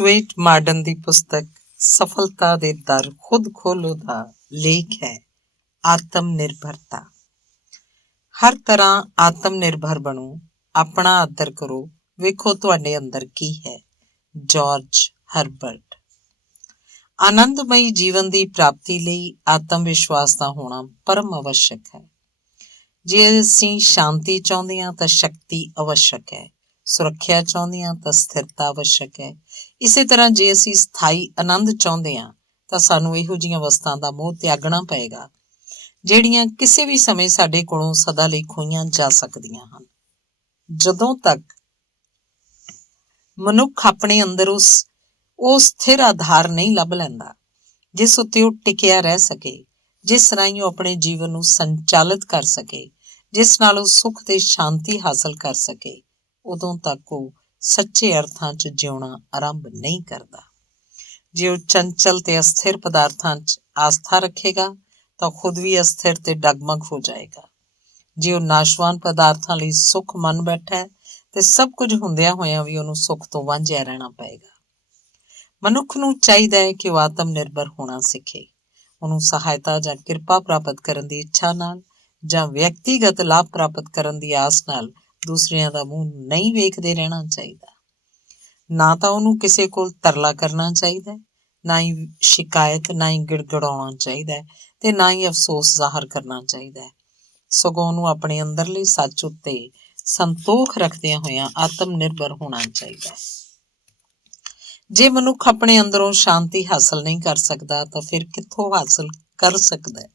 Sweat Marden ਦੀ ਪੁਸਤਕ ਸਫਲਤਾ ਦੇ ਦਰ ਖੁਦ ਖੋਲੋ ਦਾ ਲੇਖ ਹੈ ਆਤਮ ਨਿਰਭਰਤਾ। ਹਰ ਤਰ੍ਹਾਂ ਆਤਮ ਨਿਰਭਰ ਬਣੋ, ਆਪਣਾ ਆਦਰ ਕਰੋ, ਵੇਖੋ ਤੁਹਾਡੇ ਅੰਦਰ ਕੀ ਹੈ। George Herbert. ਆਨੰਦਮਈ ਜੀਵਨ ਦੀ ਪ੍ਰਾਪਤੀ ਲਈ ਆਤਮ ਵਿਸ਼ਵਾਸ ਦਾ ਹੋਣਾ ਪਰਮ ਆਵਸ਼ਕ ਹੈ। ਜੇ ਅਸੀਂ ਸ਼ਾਂਤੀ ਚਾਹੁੰਦੇ ਹਾਂ ਤਾਂ ਸ਼ਕਤੀ ਆਵਸ਼ਕ ਹੈ, ਸੁਰੱਖਿਆ ਚਾਹੁੰਦੇ ਹਾਂ ਤਾਂ ਸਥਿਰਤਾ ਆਵਸ਼ਕ ਹੈ। ਇਸੇ ਤਰ੍ਹਾਂ ਜੇ ਅਸੀਂ ਸਥਾਈ ਆਨੰਦ ਚਾਹੁੰਦੇ ਹਾਂ ਤਾਂ ਸਾਨੂੰ ਇਹੋ ਜਿਹੀਆਂ ਵਸਤਾਂ ਦਾ ਮੋਹ ਤਿਆਗਣਾ ਪਏਗਾ ਜਿਹੜੀਆਂ ਕਿਸੇ ਵੀ ਸਮੇਂ ਸਾਡੇ ਕੋਲੋਂ ਸਦਾ ਲਈ ਖੋਹੀਆਂ ਜਾ ਸਕਦੀਆਂ ਹਨ। ਜਦੋਂ ਤੱਕ ਮਨੁੱਖ ਆਪਣੇ ਅੰਦਰ ਉਹ ਸਥਿਰ ਆਧਾਰ ਨਹੀਂ ਲੱਭ ਲੈਂਦਾ ਜਿਸ ਉੱਤੇ ਉਹ ਟਿਕਿਆ ਰਹਿ ਸਕੇ, ਜਿਸ ਰਾਹੀਂ ਉਹ ਆਪਣੇ ਜੀਵਨ ਨੂੰ ਸੰਚਾਲਿਤ ਕਰ ਸਕੇ, ਜਿਸ ਨਾਲ ਉਹ ਸੁੱਖ ਤੇ ਸ਼ਾਂਤੀ ਹਾਸਲ ਕਰ ਸਕੇ, ਉਦੋਂ ਤੱਕ ਉਹ ਸੱਚੇ ਅਰਥਾਂ 'ਚ ਜਿਉਣਾ ਆਰੰਭ ਨਹੀਂ ਕਰਦਾ। ਜੇ ਉਹ ਚੰਚਲ ਤੇ ਅਸਥਿਰ ਪਦਾਰਥਾਂ 'ਚ ਆਸਥਾ ਰੱਖੇਗਾ ਤਾਂ ਖੁਦ ਵੀ ਅਸਥਿਰ ਤੇ ਡਗਮਗ ਹੋ ਜਾਏਗਾ। ਜੇ ਉਹ ਨਾਸ਼ਵਾਨ ਪਦਾਰਥਾਂ ਲਈ ਸੁੱਖ ਮੰਨ ਬੈਠਾ ਤੇ ਸਭ ਕੁਝ ਹੁੰਦਿਆਂ ਹੋਇਆਂ ਵੀ ਉਹਨੂੰ ਸੁੱਖ ਤੋਂ ਵਾਂਝਿਆ ਰਹਿਣਾ ਪਏਗਾ। ਮਨੁੱਖ ਨੂੰ ਚਾਹੀਦਾ ਹੈ ਕਿ ਉਹ ਆਤਮ ਨਿਰਭਰ ਹੋਣਾ ਸਿੱਖੇ। ਉਹਨੂੰ ਸਹਾਇਤਾ ਜਾਂ ਕਿਰਪਾ ਪ੍ਰਾਪਤ ਕਰਨ ਦੀ ਇੱਛਾ ਨਾਲ ਜਾਂ ਵਿਅਕਤੀਗਤ ਲਾਭ ਪ੍ਰਾਪਤ ਕਰਨ ਦੀ ਆਸ ਨਾਲ ਦੂਸਰਿਆਂ ਦਾ ਮੂੰਹ ਨਹੀਂ ਵੇਖਦੇ ਰਹਿਣਾ ਚਾਹੀਦਾ। ਨਾ ਤਾਂ ਉਹਨੂੰ ਕਿਸੇ ਕੋਲ ਤਰਲਾ ਕਰਨਾ ਚਾਹੀਦਾ, ਨਾ ਹੀ ਸ਼ਿਕਾਇਤ, ਨਾ ਹੀ ਗਿੜਗੜਾਉਣਾ ਚਾਹੀਦਾ ਹੈ ਤੇ ਨਾ ਹੀ ਅਫਸੋਸ ਜ਼ਾਹਰ ਕਰਨਾ ਚਾਹੀਦਾ ਹੈ। ਸਗੋਂ ਉਹਨੂੰ ਆਪਣੇ ਅੰਦਰਲੇ ਸੱਚ ਉੱਤੇ ਸੰਤੋਖ ਰੱਖਦਿਆਂ ਹੋਇਆਂ ਆਤਮ ਨਿਰਭਰ ਹੋਣਾ ਚਾਹੀਦਾ ਹੈ। ਜੇ ਮਨੁੱਖ ਆਪਣੇ ਅੰਦਰੋਂ ਸ਼ਾਂਤੀ ਹਾਸਲ ਨਹੀਂ ਕਰ ਸਕਦਾ ਤਾਂ ਫਿਰ ਕਿੱਥੋਂ ਹਾਸਲ ਕਰ ਸਕਦਾ ਹੈ?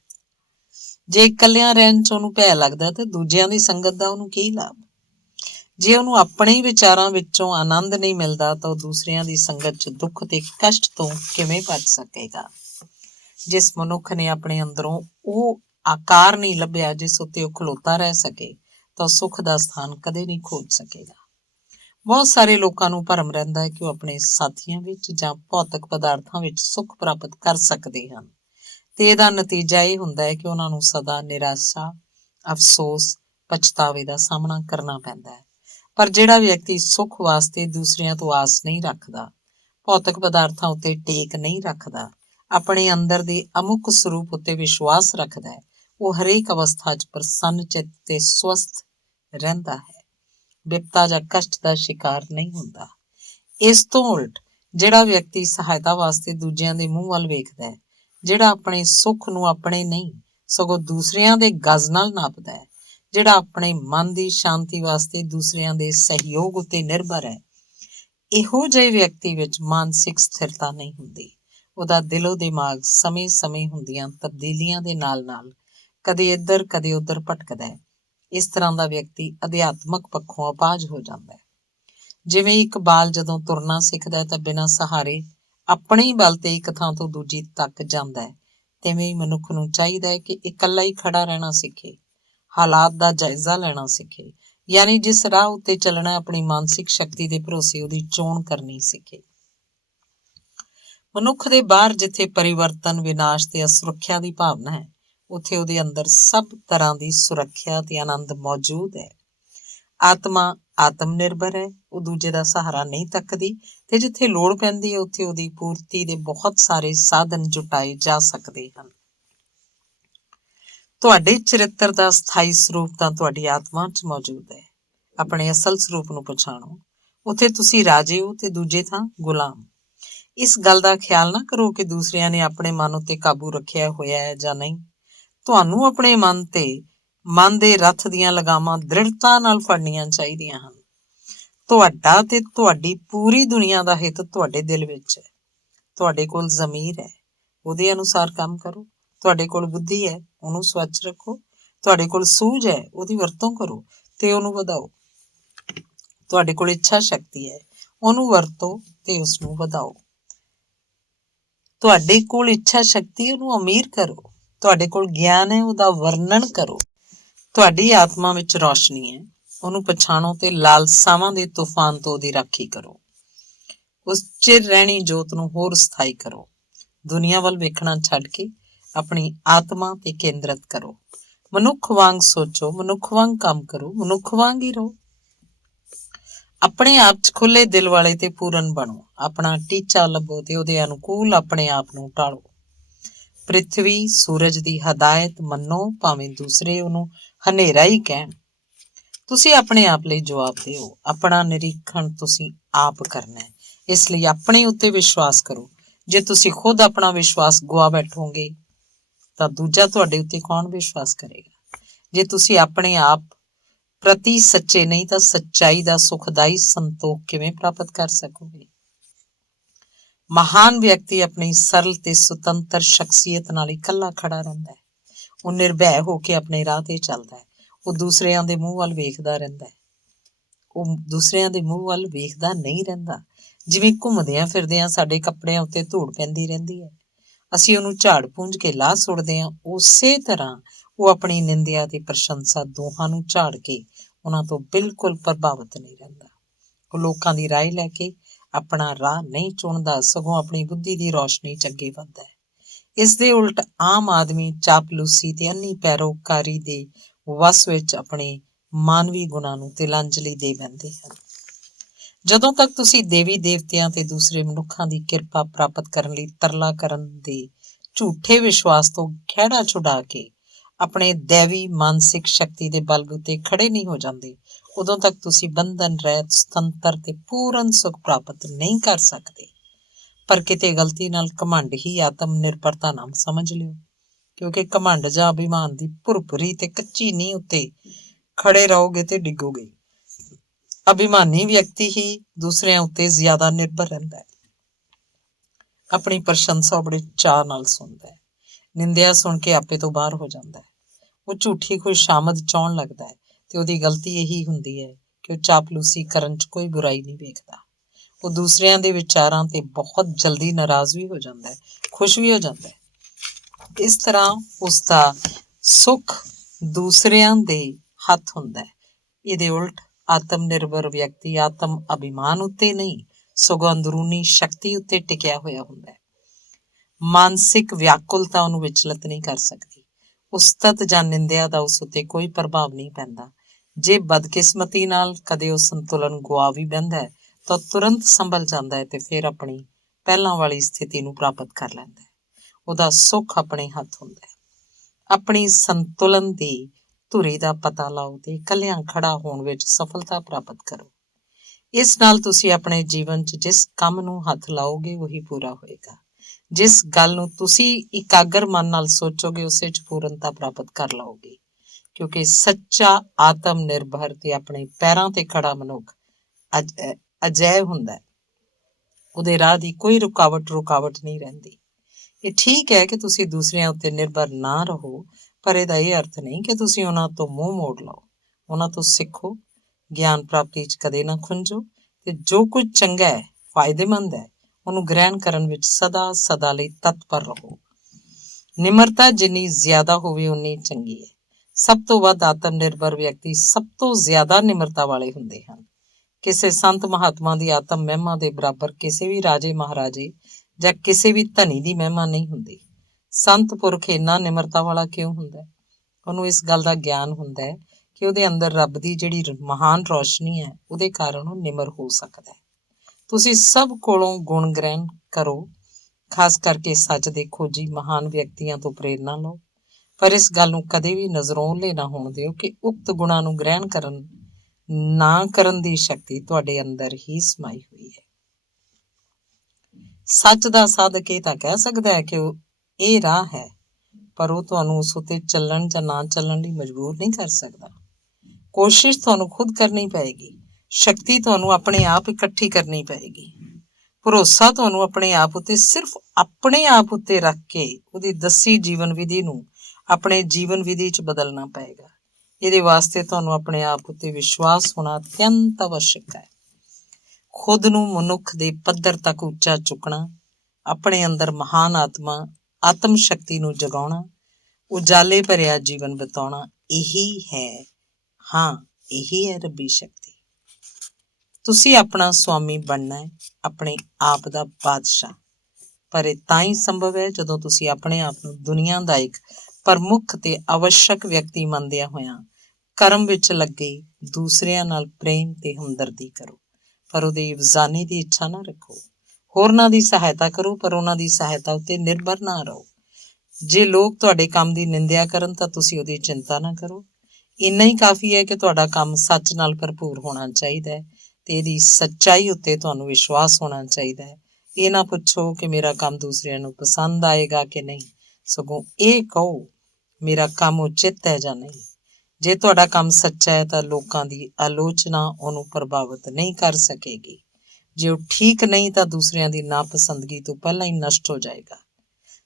ਜੇ ਇਕੱਲਿਆਂ ਰਹਿਣ 'ਚ ਉਹਨੂੰ ਭੈ ਲੱਗਦਾ ਤੇ ਦੂਜਿਆਂ ਦੀ ਸੰਗਤ ਦਾ ਉਹਨੂੰ ਕੀ ਲਾਭ? ਜੇ ਉਹਨੂੰ ਆਪਣੇ ਹੀ ਵਿਚਾਰਾਂ ਵਿੱਚੋਂ ਆਨੰਦ ਨਹੀਂ ਮਿਲਦਾ ਤਾਂ ਉਹ ਦੂਸਰਿਆਂ ਦੀ ਸੰਗਤ 'ਚ ਦੁੱਖ ਤੇ ਕਸ਼ਟ ਤੋਂ ਕਿਵੇਂ ਬਚ ਸਕੇਗਾ? ਜਿਸ ਮਨੁੱਖ ਨੇ ਆਪਣੇ ਅੰਦਰੋਂ ਉਹ ਆਕਾਰ ਨਹੀਂ ਲੱਭਿਆ ਜਿਸ ਉੱਤੇ ਉਹ ਖਲੋਤਾ ਰਹਿ ਸਕੇ ਤਾਂ ਸੁੱਖ ਦਾ ਸਥਾਨ ਕਦੇ ਨਹੀਂ ਖੋਜ ਸਕੇਗਾ। ਬਹੁਤ ਸਾਰੇ ਲੋਕਾਂ ਨੂੰ ਭਰਮ ਰਹਿੰਦਾ ਹੈ ਕਿ ਉਹ ਆਪਣੇ ਸਾਥੀਆਂ ਵਿੱਚ ਜਾਂ ਭੌਤਿਕ ਪਦਾਰਥਾਂ ਵਿੱਚ ਸੁੱਖ ਪ੍ਰਾਪਤ ਕਰ ਸਕਦੇ ਹਨ ਤੇ ਇਹਦਾ ਨਤੀਜਾ ਇਹ ਹੁੰਦਾ ਹੈ ਕਿ ਉਹਨਾਂ ਨੂੰ ਸਦਾ ਨਿਰਾਸ਼ਾ, ਅਫਸੋਸ, ਪਛਤਾਵੇ ਦਾ ਸਾਹਮਣਾ ਕਰਨਾ ਪੈਂਦਾ ਹੈ। ਪਰ ਜਿਹੜਾ ਵਿਅਕਤੀ ਸੁੱਖ ਵਾਸਤੇ ਦੂਸਰਿਆਂ ਤੋਂ ਆਸ ਨਹੀਂ ਰੱਖਦਾ, ਭੌਤਿਕ ਪਦਾਰਥਾਂ ਉੱਤੇ ਟੇਕ ਨਹੀਂ ਰੱਖਦਾ, ਆਪਣੇ ਅੰਦਰ ਦੇ ਅਮੁੱਕ ਸਰੂਪ ਉੱਤੇ ਵਿਸ਼ਵਾਸ ਰੱਖਦਾ ਹੈ, ਉਹ ਹਰੇਕ ਅਵਸਥਾ 'ਚ ਪ੍ਰਸੰਨ ਚਿੱਤ ਤੇ ਸਵਸਥ ਰਹਿੰਦਾ ਹੈ, ਬਿਪਤਾ ਜਾਂ ਕਸ਼ਟ ਦਾ ਸ਼ਿਕਾਰ ਨਹੀਂ ਹੁੰਦਾ। ਇਸ ਤੋਂ ਉਲਟ ਜਿਹੜਾ ਵਿਅਕਤੀ ਸਹਾਇਤਾ ਵਾਸਤੇ ਦੂਜਿਆਂ ਦੇ ਮੂੰਹ ਵੱਲ ਵੇਖਦਾ ਹੈ, ਜਿਹੜਾ ਆਪਣੇ ਸੁੱਖ ਨੂੰ ਆਪਣੇ ਨਹੀਂ ਸਗੋਂ ਦੂਸਰਿਆਂ ਦੇ ਗਜ਼ ਨਾਲ ਨਾਪਦਾ ਹੈ, ਜਿਹੜਾ ਆਪਣੇ ਮਨ ਦੀ ਸ਼ਾਂਤੀ ਵਾਸਤੇ ਦੂਸਰਿਆਂ ਦੇ ਸਹਿਯੋਗ ਉੱਤੇ ਨਿਰਭਰ ਹੈ, ਇਹੋ ਜਿਹੇ ਵਿਅਕਤੀ ਵਿੱਚ ਮਾਨਸਿਕ ਸਥਿਰਤਾ ਨਹੀਂ ਹੁੰਦੀ। ਉਹਦਾ ਦਿਲੋਂ ਦਿਮਾਗ ਸਮੇਂ-ਸਮੇਂ ਹੁੰਦੀਆਂ ਤਬਦੀਲੀਆਂ ਦੇ ਨਾਲ-ਨਾਲ ਕਦੇ ਇੱਧਰ ਕਦੇ ਉੱਧਰ ਭਟਕਦਾ ਹੈ। ਇਸ ਤਰ੍ਹਾਂ ਦਾ ਵਿਅਕਤੀ ਅਧਿਆਤਮਕ ਪੱਖੋਂ ਅਪਾਹਜ ਹੋ ਜਾਂਦਾ ਹੈ। ਜਿਵੇਂ ਇੱਕ ਬਾਲ ਜਦੋਂ ਤੁਰਨਾ ਸਿੱਖਦਾ ਹੈ ਤਾਂ ਬਿਨਾਂ ਸਹਾਰੇ ਆਪਣੇ ਹੀ ਬਲ ਤੇ ਇੱਕ ਥਾਂ ਤੋਂ ਦੂਜੀ ਤੱਕ ਜਾਂਦਾ ਹੈ, ਤਿਵੇਂ ਹੀ ਮਨੁੱਖ ਨੂੰ ਚਾਹੀਦਾ ਹੈ ਕਿ ਇਕੱਲਾ ਹੀ ਖੜਾ ਰਹਿਣਾ ਸਿੱਖੇ, ਹਾਲਾਤ ਦਾ ਜਾਇਜ਼ਾ ਲੈਣਾ ਸਿੱਖੇ, ਯਾਨੀ ਜਿਸ ਰਾਹ ਉੱਤੇ ਚੱਲਣਾ ਆਪਣੀ ਮਾਨਸਿਕ ਸ਼ਕਤੀ ਦੇ ਭਰੋਸੇ ਉਹਦੀ ਚੋਣ ਕਰਨੀ ਸਿੱਖੇ। ਮਨੁੱਖ ਦੇ ਬਾਹਰ ਜਿੱਥੇ ਪਰਿਵਰਤਨ, ਵਿਨਾਸ਼ ਤੇ ਅਸੁਰੱਖਿਆ ਦੀ ਭਾਵਨਾ ਹੈ, ਉੱਥੇ ਉਹਦੇ ਅੰਦਰ ਸਭ ਤਰ੍ਹਾਂ ਦੀ ਸੁਰੱਖਿਆ ਤੇ ਆਨੰਦ ਮੌਜੂਦ ਹੈ। ਆਤਮਾ ਆਤਮ ਨਿਰਭਰ ਹੈ, ਉਹ ਦੂਜੇ ਦਾ ਸਹਾਰਾ ਨਹੀਂ ਤੱਕਦੀ ਤੇ ਜਿੱਥੇ ਲੋੜ ਪੈਂਦੀ ਹੈ ਉੱਥੇ ਉਹਦੀ ਪੂਰਤੀ ਦੇ ਬਹੁਤ ਸਾਰੇ ਸਾਧਨ ਜੁਟਾਏ ਜਾ ਸਕਦੇ ਹਨ। ਤੁਹਾਡੇ ਚਰਿੱਤਰ ਦਾ ਸਥਾਈ ਸਰੂਪ ਤਾਂ ਤੁਹਾਡੀ ਆਤਮਾ 'ਚ ਮੌਜੂਦ ਹੈ। ਆਪਣੇ ਅਸਲ ਸਰੂਪ ਨੂੰ ਪਛਾਣੋ, ਉੱਥੇ ਤੁਸੀਂ ਰਾਜੇ ਹੋ ਤੇ ਦੂਜੇ ਥਾਂ ਗੁਲਾਮ। ਇਸ ਗੱਲ ਦਾ ਖਿਆਲ ਨਾ ਕਰੋ ਕਿ ਦੂਸਰਿਆਂ ਨੇ ਆਪਣੇ ਮਨ ਉੱਤੇ ਕਾਬੂ ਰੱਖਿਆ ਹੋਇਆ ਹੈ ਜਾਂ ਨਹੀਂ। ਤੁਹਾਨੂੰ ਆਪਣੇ ਮਨ ਦੇ ਰੱਥ ਦੀਆਂ ਲਗਾਮਾਂ ਦ੍ਰਿੜਤਾ ਨਾਲ ਫੜਨੀਆਂ ਚਾਹੀਦੀਆਂ ਹਨ। ਤੁਹਾਡਾ ਤੇ ਤੁਹਾਡੀ ਪੂਰੀ ਦੁਨੀਆ ਦਾ ਹਿੱਤ ਤੁਹਾਡੇ ਦਿਲ ਵਿੱਚ ਹੈ। ਤੁਹਾਡੇ ਕੋਲ ਜ਼ਮੀਰ ਹੈ, ਉਹਦੇ ਅਨੁਸਾਰ ਕੰਮ ਕਰੋ। ਤੁਹਾਡੇ ਕੋਲ ਬੁੱਧੀ ਹੈ, ਉਹਨੂੰ ਸਵੱਛ ਰੱਖੋ। ਤੁਹਾਡੇ ਕੋਲ ਸੂਝ ਹੈ, ਉਹਦੀ ਵਰਤੋਂ ਕਰੋ ਤੇ ਉਹਨੂੰ ਵਧਾਓ। ਤੁਹਾਡੇ ਕੋਲ ਇੱਛਾ ਸ਼ਕਤੀ ਹੈ, ਉਹਨੂੰ ਵਰਤੋ ਤੇ ਉਸਨੂੰ ਵਧਾਓ। ਤੁਹਾਡੇ ਕੋਲ ਇੱਛਾ ਸ਼ਕਤੀ, ਉਹਨੂੰ ਅਮੀਰ ਕਰੋ। ਤੁਹਾਡੇ ਕੋਲ ਗਿਆਨ ਹੈ, ਉਹਦਾ ਵਰਣਨ ਕਰੋ। ਤੁਹਾਡੀ ਆਤਮਾ ਵਿੱਚ ਰੌਸ਼ਨੀ ਹੈ, ਉਹਨੂੰ ਪਛਾਣੋ ਤੇ ਲਾਲਸਾਵਾਂ ਦੇ ਤੂਫਾਨ ਤੋਂ ਉਹਦੀ ਰਾਖੀ ਕਰੋ। ਉਸ ਚਿਰ ਰਹਿਣੀ ਜੋਤ ਨੂੰ ਹੋਰ ਸਥਾਈ ਕਰੋ। ਦੁਨੀਆ ਵੱਲ ਵੇਖਣਾ ਛੱਡ ਕੇ ਆਪਣੀ ਆਤਮਾ ਤੇ ਕੇਂਦਰਿਤ ਕਰੋ। ਮਨੁੱਖ ਵਾਂਗ ਸੋਚੋ, ਮਨੁੱਖ ਵਾਂਗ ਕੰਮ ਕਰੋ, ਮਨੁੱਖ ਵਾਂਗ ਹੀ ਰਹੋ। ਆਪਣੇ ਆਪ 'ਚ ਖੁੱਲੇ ਦਿਲ ਵਾਲੇ ਤੇ ਪੂਰਨ ਬਣੋ। ਆਪਣਾ ਟੀਚਾ ਲੱਭੋ ਤੇ ਉਹਦੇ ਅਨੁਕੂਲ ਆਪਣੇ ਆਪ ਨੂੰ ਢਾਲੋ। ਪ੍ਰਿਥਵੀ ਸੂਰਜ ਦੀ ਹਦਾਇਤ ਮੰਨੋ, ਭਾਵੇਂ ਦੂਸਰੇ ਉਹਨੂੰ ਹਨੇਰਾ ਹੀ ਕਹਿਣ। ਤੁਸੀਂ ਆਪਣੇ ਆਪ ਲਈ ਜਵਾਬ ਦਿਓ। ਆਪਣਾ ਨਿਰੀਖਣ ਤੁਸੀਂ ਆਪ ਕਰਨਾ ਹੈ, ਇਸ ਲਈ ਆਪਣੇ ਉੱਤੇ ਵਿਸ਼ਵਾਸ ਕਰੋ। ਜੇ ਤੁਸੀਂ ਖੁਦ ਆਪਣਾ ਵਿਸ਼ਵਾਸ ਗੁਆ ਬੈਠੋਗੇ ਤਾਂ ਦੂਜਾ ਤੁਹਾਡੇ ਉੱਤੇ ਕੌਣ ਵਿਸ਼ਵਾਸ ਕਰੇਗਾ। ਜੇ ਤੁਸੀਂ ਆਪਣੇ ਆਪ ਪ੍ਰਤੀ ਸੱਚੇ ਨਹੀਂ ਤਾਂ ਸੱਚਾਈ ਦਾ ਸੁਖਦਾਈ ਸੰਤੋਖ ਕਿਵੇਂ ਪ੍ਰਾਪਤ ਕਰ ਸਕੋਗੇ। ਮਹਾਨ ਵਿਅਕਤੀ ਆਪਣੀ ਸਰਲ ਤੇ ਸੁਤੰਤਰ ਸ਼ਖਸੀਅਤ ਨਾਲ ਇਕੱਲਾ ਖੜਾ ਰਹਿੰਦਾ ਹੈ। ਉਹ ਨਿਰਭੈ ਹੋ ਕੇ ਆਪਣੇ ਰਾਹ ਤੇ ਚੱਲਦਾ ਹੈ। ਉਹ ਦੂਸਰਿਆਂ ਦੇ ਮੂੰਹ ਵੱਲ ਵੇਖਦਾ ਰਹਿੰਦਾ ਹੈ। ਉਹ ਦੂਸਰਿਆਂ ਦੇ ਮੂੰਹ ਵੱਲ ਵੇਖਦਾ ਨਹੀਂ ਰਹਿੰਦਾ। ਜਿਵੇਂ ਘੁੰਮਦਿਆਂ ਫਿਰਦਿਆਂ ਸਾਡੇ ਕੱਪੜਿਆਂ ਉੱਤੇ ਧੂੜ ਪੈਂਦੀ ਰਹਿੰਦੀ ਹੈ, ਅਸੀਂ ਉਹਨੂੰ ਝਾੜ ਪੂੰਝ ਕੇ ਲਾਹ ਸੁੱਟਦੇ ਹਾਂ, ਉਸੇ ਤਰ੍ਹਾਂ ਉਹ ਆਪਣੀ ਨਿੰਦਿਆ ਤੇ ਪ੍ਰਸ਼ੰਸਾ ਦੋਹਾਂ ਨੂੰ ਝਾੜ ਕੇ ਉਹਨਾਂ ਤੋਂ ਬਿਲਕੁਲ ਪ੍ਰਭਾਵਿਤ ਨਹੀਂ ਰਹਿੰਦਾ। ਉਹ ਲੋਕਾਂ ਦੀ ਰਾਏ ਲੈ ਕੇ ਆਪਣਾ ਰਾਹ ਨਹੀਂ ਚੁਣਦਾ, ਸਗੋਂ ਆਪਣੀ ਬੁੱਧੀ ਦੀ ਰੌਸ਼ਨੀ 'ਚ ਅੱਗੇ ਵੱਧਦਾ ਹੈ। ਇਸ ਦੇ ਉਲਟ ਆਮ ਆਦਮੀ ਚਾਪਲੂਸੀ ਤੇ ਅੰਨੀ ਪੈਰੋਕਾਰੀ ਦੇ ਵਸ ਵਿੱਚ ਆਪਣੇ ਮਾਨਵੀ ਗੁਣਾਂ ਨੂੰ ਤਿਲਾਂਜਲੀ ਦੇ ਬੈਠਦੇ ਹਨ। ਜਦੋਂ ਤੱਕ ਤੁਸੀਂ ਦੇਵੀ ਦੇਵਤਿਆਂ ਤੇ ਦੂਸਰੇ ਮਨੁੱਖਾਂ ਦੀ ਕਿਰਪਾ ਪ੍ਰਾਪਤ ਕਰਨ ਲਈ ਤਰਲਾ ਕਰਨ ਦੇ ਝੂਠੇ ਵਿਸ਼ਵਾਸ ਤੋਂ ਖਹਿੜਾ ਛੁਡਾ ਕੇ ਆਪਣੇ ਦੈਵੀ ਮਾਨਸਿਕ ਸ਼ਕਤੀ ਦੇ ਬਲਬੂਤੇ ਖੜੇ ਨਹੀਂ ਹੋ ਜਾਂਦੇ, ਉਦੋਂ ਤੱਕ ਤੁਸੀਂ ਬੰਧਨ ਰਹਿਤ ਸੁਤੰਤਰ ਤੇ ਪੂਰਨ ਸੁਖ ਪ੍ਰਾਪਤ ਨਹੀਂ ਕਰ ਸਕਦੇ। ਪਰ ਕਿਤੇ ਗਲਤੀ ਨਾਲ ਘਮੰਡ ਹੀ ਆਤਮ ਨਿਰਭਰਤਾ ਨਾ ਸਮਝ ਲਿਓ, ਕਿਉਂਕਿ ਘਮੰਡ ਜਾਂ ਅਭਿਮਾਨ ਦੀ ਭੁਰਭੁਰੀ ਤੇ ਕੱਚੀ ਨੀਂਹ ਉੱਤੇ ਖੜੇ ਰਹੋਗੇ ਤੇ ਡਿੱਗੋਗੇ। ਅਭਿਮਾਨੀ ਵਿਅਕਤੀ ਹੀ ਦੂਸਰਿਆਂ ਉੱਤੇ ਜ਼ਿਆਦਾ ਨਿਰਭਰ ਰਹਿੰਦਾ ਹੈ। ਆਪਣੀ ਪ੍ਰਸ਼ੰਸਾ ਬੜੇ ਚਾਅ ਨਾਲ ਸੁਣਦਾ ਹੈ, ਨਿੰਦਿਆ ਸੁਣ ਕੇ ਆਪੇ ਤੋਂ ਬਾਹਰ ਹੋ ਜਾਂਦਾ ਹੈ। ਉਹ ਝੂਠੀ ਖੁਸ਼ਾਮਦ ਚਾਹੁਣ ਲੱਗਦਾ ਹੈ ਤੇ ਉਹਦੀ ਗਲਤੀ ਇਹੀ ਹੁੰਦੀ ਹੈ ਕਿ ਉਹ ਚਾਪਲੂਸੀ ਕਰਨ 'ਚ ਕੋਈ ਬੁਰਾਈ ਨਹੀਂ ਵੇਖਦਾ। ਉਹ ਦੂਸਰਿਆਂ ਦੇ ਵਿਚਾਰਾਂ ਤੇ ਬਹੁਤ ਜਲਦੀ ਨਾਰਾਜ਼ ਵੀ ਹੋ ਜਾਂਦਾ ਹੈ, ਖੁਸ਼ ਵੀ ਹੋ ਜਾਂਦਾ ਹੈ। ਇਸ ਤਰ੍ਹਾਂ ਉਸਦਾ ਸੁੱਖ ਦੂਸਰਿਆਂ ਦੇ ਹੱਥ ਹੁੰਦਾ ਹੈ। ਇਹਦੇ ਉਲਟ ਆਤਮ ਨਿਰਭਰ ਵਿਅਕਤੀ ਆਤਮ ਅਭਿਮਾਨ ਉੱਤੇ ਨਹੀਂ, ਸਗੋਂ ਅੰਦਰੂਨੀ ਸ਼ਕਤੀ ਉੱਤੇ ਟਿਕਿਆ ਹੋਇਆ ਹੁੰਦਾ ਹੈ। ਮਾਨਸਿਕ ਵਿਆਕੁਲਤਾ ਉਹਨੂੰ ਵਿਚਲਿਤ ਨਹੀਂ ਕਰ ਸਕਦੀ। ਉਸਤਤ ਜਾਂ ਨਿੰਦਿਆ ਦਾ ਉਸ ਉੱਤੇ ਕੋਈ ਪ੍ਰਭਾਵ ਨਹੀਂ ਪੈਂਦਾ। ਜੇ ਬਦਕਿਸਮਤੀ ਨਾਲ ਕਦੇ ਉਹ ਸੰਤੁਲਨ ਗੁਆ ਵੀ ਬਹਿੰਦਾ ਹੈ ਤਾਂ ਤੁਰੰਤ ਸੰਭਲ ਜਾਂਦਾ ਹੈ ਤੇ ਫਿਰ ਆਪਣੀ ਪਹਿਲਾਂ ਵਾਲੀ ਸਥਿਤੀ ਨੂੰ ਪ੍ਰਾਪਤ ਕਰ ਲੈਂਦਾ ਹੈ। ਉਹਦਾ ਸੁੱਖ ਆਪਣੇ ਹੱਥ ਹੁੰਦਾ ਹੈ। ਆਪਣੀ ਸੰਤੁਲਨ ਦੀ ਧੁਰੀ ਦਾ ਪਤਾ ਲਾਓ ਤੇ ਇਕੱਲਿਆਂ ਖੜਾ ਹੋਣ ਵਿੱਚ ਸਫਲਤਾ ਪ੍ਰਾਪਤ ਕਰੋ। ਇਸ ਨਾਲ ਤੁਸੀਂ ਆਪਣੇ ਜੀਵਨ 'ਚ ਜਿਸ ਕੰਮ ਨੂੰ ਹੱਥ ਲਾਓਗੇ ਉਹੀ ਪੂਰਾ ਹੋਏਗਾ। ਜਿਸ ਗੱਲ ਨੂੰ ਤੁਸੀਂ ਇਕਾਗਰ ਮਨ ਨਾਲ ਸੋਚੋਗੇ ਉਸੇ 'ਚ ਪੂਰਨਤਾ ਪ੍ਰਾਪਤ ਕਰ ਲਓਗੇ, ਕਿਉਂਕਿ ਸੱਚਾ ਆਤਮ ਨਿਰਭਰ ਤੇ ਆਪਣੇ ਪੈਰਾਂ ਤੇ ਖੜਾ ਮਨੁੱਖ ਅਜੈ ਹੁੰਦਾ ਹੈ। ਉਹਦੇ ਰਾਹ ਦੀ ਕੋਈ ਰੁਕਾਵਟ ਨਹੀਂ ਰਹਿੰਦੀ। ਇਹ ਠੀਕ ਹੈ ਕਿ ਤੁਸੀਂ ਦੂਸਰਿਆਂ ਉੱਤੇ ਨਿਰਭਰ ਨਾ ਰਹੋ, ਪਰ ਇਹਦਾ ਇਹ ਅਰਥ ਨਹੀਂ ਕਿ ਤੁਸੀਂ ਉਹਨਾਂ ਤੋਂ ਮੂੰਹ ਮੋੜ ਲਓ। ਉਹਨਾਂ ਤੋਂ ਸਿੱਖੋ, ਗਿਆਨ ਪ੍ਰਾਪਤੀ 'ਚ ਕਦੇ ਨਾ ਖੁੰਝੋ ਤੇ ਜੋ ਕੁਝ ਚੰਗਾ ਹੈ, ਫਾਇਦੇਮੰਦ ਹੈ, ਉਹਨੂੰ ਗ੍ਰਹਿਣ ਕਰਨ ਵਿੱਚ ਸਦਾ ਲਈ ਤਤਪਰ ਰਹੋ। ਨਿਮਰਤਾ ਜਿੰਨੀ ਜ਼ਿਆਦਾ ਹੋਵੇ ਉਨੀ ਚੰਗੀ ਹੈ। ਸਭ ਤੋਂ ਵੱਧ ਆਤਮ ਨਿਰਭਰ ਵਿਅਕਤੀ ਸਭ ਤੋਂ ਜ਼ਿਆਦਾ ਨਿਮਰਤਾ ਵਾਲੇ ਹੁੰਦੇ ਹਨ। ਕਿਸੇ ਸੰਤ ਮਹਾਤਮਾ ਦੀ ਆਤਮ ਮਹਿਮਾ ਦੇ ਬਰਾਬਰ ਕਿਸੇ ਵੀ ਰਾਜੇ ਮਹਾਰਾਜੇ ਜਾਂ ਕਿਸੇ ਵੀ ਧਨੀ ਦੀ ਮਹਿਮਾ ਨਹੀਂ ਹੁੰਦੀ। ਸੰਤ ਪੁਰਖ ਇੰਨਾ ਨਿਮਰਤਾ ਵਾਲਾ ਕਿਉਂ ਹੁੰਦਾ ਹੈ? ਉਹਨੂੰ ਇਸ ਗੱਲ ਦਾ ਗਿਆਨ ਹੁੰਦਾ ਹੈ ਕਿ ਉਹਦੇ ਅੰਦਰ ਰੱਬ ਦੀ ਜਿਹੜੀ ਮਹਾਨ ਰੌਸ਼ਨੀ ਹੈ, ਉਹਦੇ ਕਾਰਨ ਉਹ ਨਿਮਰ ਹੋ ਸਕਦਾ ਹੈ। ਤੁਸੀਂ ਸਭ ਕੋਲੋਂ ਗੁਣ ਗ੍ਰਹਿਣ ਕਰੋ, ਖਾਸ ਕਰਕੇ ਸੱਚ ਦੇ ਖੋਜੀ ਮਹਾਨ ਵਿਅਕਤੀਆਂ ਤੋਂ ਪ੍ਰੇਰਨਾ ਲਓ, ਪਰ ਇਸ ਗੱਲ ਨੂੰ ਕਦੇ ਵੀ ਨਜ਼ਰੋਂ ਓਹਲੇ ਨਾ ਹੋਣ ਦਿਓ ਕਿ ਉਕਤ ਗੁਣਾਂ ਨੂੰ ਗ੍ਰਹਿਣ ਨਾ ਕਰਨ ਦੀ ਸ਼ਕਤੀ ਤੁਹਾਡੇ ਅੰਦਰ ਹੀ ਸਮਾਈ ਹੋਈ ਹੈ। ਸੱਚ ਦਾ ਸਾਧਕ ਇਹ ਤਾਂ ਕਹਿ ਸਕਦਾ ਹੈ ਕਿ ਇਹ ਰਾਹ ਹੈ, ਪਰ ਉਹ ਤੁਹਾਨੂੰ ਉਸ ਉੱਤੇ ਚੱਲਣ ਜਾਂ ਨਾ ਚੱਲਣ ਲਈ ਮਜਬੂਰ ਨਹੀਂ ਕਰ ਸਕਦਾ। ਕੋਸ਼ਿਸ਼ ਤੁਹਾਨੂੰ ਖੁਦ ਕਰਨੀ ਪਏਗੀ। ਸ਼ਕਤੀ ਤੁਹਾਨੂੰ ਆਪਣੇ ਆਪ ਇਕੱਠੀ ਕਰਨੀ ਪਏਗੀ। ਭਰੋਸਾ ਤੁਹਾਨੂੰ ਆਪਣੇ ਆਪ ਉੱਤੇ, ਸਿਰਫ ਆਪਣੇ ਆਪ ਉੱਤੇ ਰੱਖ ਕੇ ਉਹਦੀ ਦੱਸੀ ਜੀਵਨ ਵਿਧੀ ਨੂੰ ਆਪਣੇ ਜੀਵਨ ਵਿਧੀ 'ਚ ਬਦਲਣਾ ਪਏਗਾ। ਇਹਦੇ ਵਾਸਤੇ ਤੁਹਾਨੂੰ ਆਪਣੇ ਆਪ ਉੱਤੇ ਵਿਸ਼ਵਾਸ ਹੋਣਾ ਅਤਿਅੰਤ ਆਵਸ਼ਕ ਹੈ। ਖੁਦ ਨੂੰ ਮਨੁੱਖ ਦੇ ਪੱਧਰ ਤੱਕ ਉੱਚਾ ਚੁੱਕਣਾ, ਆਪਣੇ ਅੰਦਰ ਮਹਾਨ ਆਤਮ ਸ਼ਕਤੀ ਨੂੰ ਜਗਾਉਣਾ, ਉਜਾਲੇ ਭਰਿਆ ਜੀਵਨ ਬਿਤਾਉਣਾ, ਇਹੀ ਹੈ ਰੱਬੀ ਸ਼ਕਤੀ। ਤੁਸੀਂ ਆਪਣਾ ਸੁਆਮੀ ਬਣਨਾ ਹੈ, ਆਪਣੇ ਆਪ ਦਾ ਬਾਦਸ਼ਾਹ। ਪਰ ਇਹ ਤਾਂ ਹੀ ਸੰਭਵ ਹੈ ਜਦੋਂ ਤੁਸੀਂ ਆਪਣੇ ਆਪ ਨੂੰ ਦੁਨੀਆ ਦਾ ਇੱਕ ਪ੍ਰਮੁੱਖ ਤੇ ਆਵਸ਼ਕ ਵਿਅਕਤੀ ਮੰਨਦਿਆਂ ਹੋਇਆਂ ਕਰਮ ਵਿੱਚ ਲੱਗੇ ਦੂਸਰਿਆਂ ਨਾਲ ਪ੍ਰੇਮ ਤੇ ਹਮਦਰਦੀ ਕਰੋ। ਪਰ ਉਹਦੇ ਅਫਜ਼ਾਨੇ ਦੀ ਇੱਛਾ ਨਾ ਰੱਖੋ। ਹੋਰਨਾਂ ਦੀ ਸਹਾਇਤਾ ਕਰੋ, ਪਰ ਉਹਨਾਂ ਦੀ ਸਹਾਇਤਾ ਉੱਤੇ ਨਿਰਭਰ ਨਾ ਰਹੋ। ਜੇ ਲੋਕ ਤੁਹਾਡੇ ਕੰਮ ਦੀ ਨਿੰਦਿਆ ਕਰਨ ਤਾਂ ਤੁਸੀਂ ਉਹਦੀ ਚਿੰਤਾ ਨਾ ਕਰੋ। ਇੰਨਾ ਹੀ ਕਾਫੀ ਹੈ ਕਿ ਤੁਹਾਡਾ ਕੰਮ ਸੱਚ ਨਾਲ ਭਰਪੂਰ ਹੋਣਾ ਚਾਹੀਦਾ ਹੈ ਤੇ ਇਹਦੀ ਸੱਚਾਈ ਉੱਤੇ ਤੁਹਾਨੂੰ ਵਿਸ਼ਵਾਸ ਹੋਣਾ ਚਾਹੀਦਾ ਹੈ। ਇਹ ਨਾ ਪੁੱਛੋ ਕਿ ਮੇਰਾ ਕੰਮ ਦੂਸਰਿਆਂ ਨੂੰ ਪਸੰਦ ਆਏਗਾ ਕਿ ਨਹੀਂ, ਸਗੋਂ ਇਹ ਕਹੋ ਮੇਰਾ ਕੰਮ ਉਚਿਤ ਹੈ ਜਾਂ ਨਹੀਂ। ਜੇ ਤੁਹਾਡਾ ਕੰਮ ਸੱਚਾ ਹੈ ਤਾਂ ਲੋਕਾਂ ਦੀ ਆਲੋਚਨਾ ਉਹਨੂੰ ਪ੍ਰਭਾਵਿਤ ਨਹੀਂ ਕਰ ਸਕੇਗੀ। ਜੇ ਉਹ ਠੀਕ ਨਹੀਂ ਤਾਂ ਦੂਸਰਿਆਂ ਦੀ ਨਾਪਸੰਦਗੀ ਤੋਂ ਪਹਿਲਾਂ ਹੀ ਨਸ਼ਟ ਹੋ ਜਾਏਗਾ।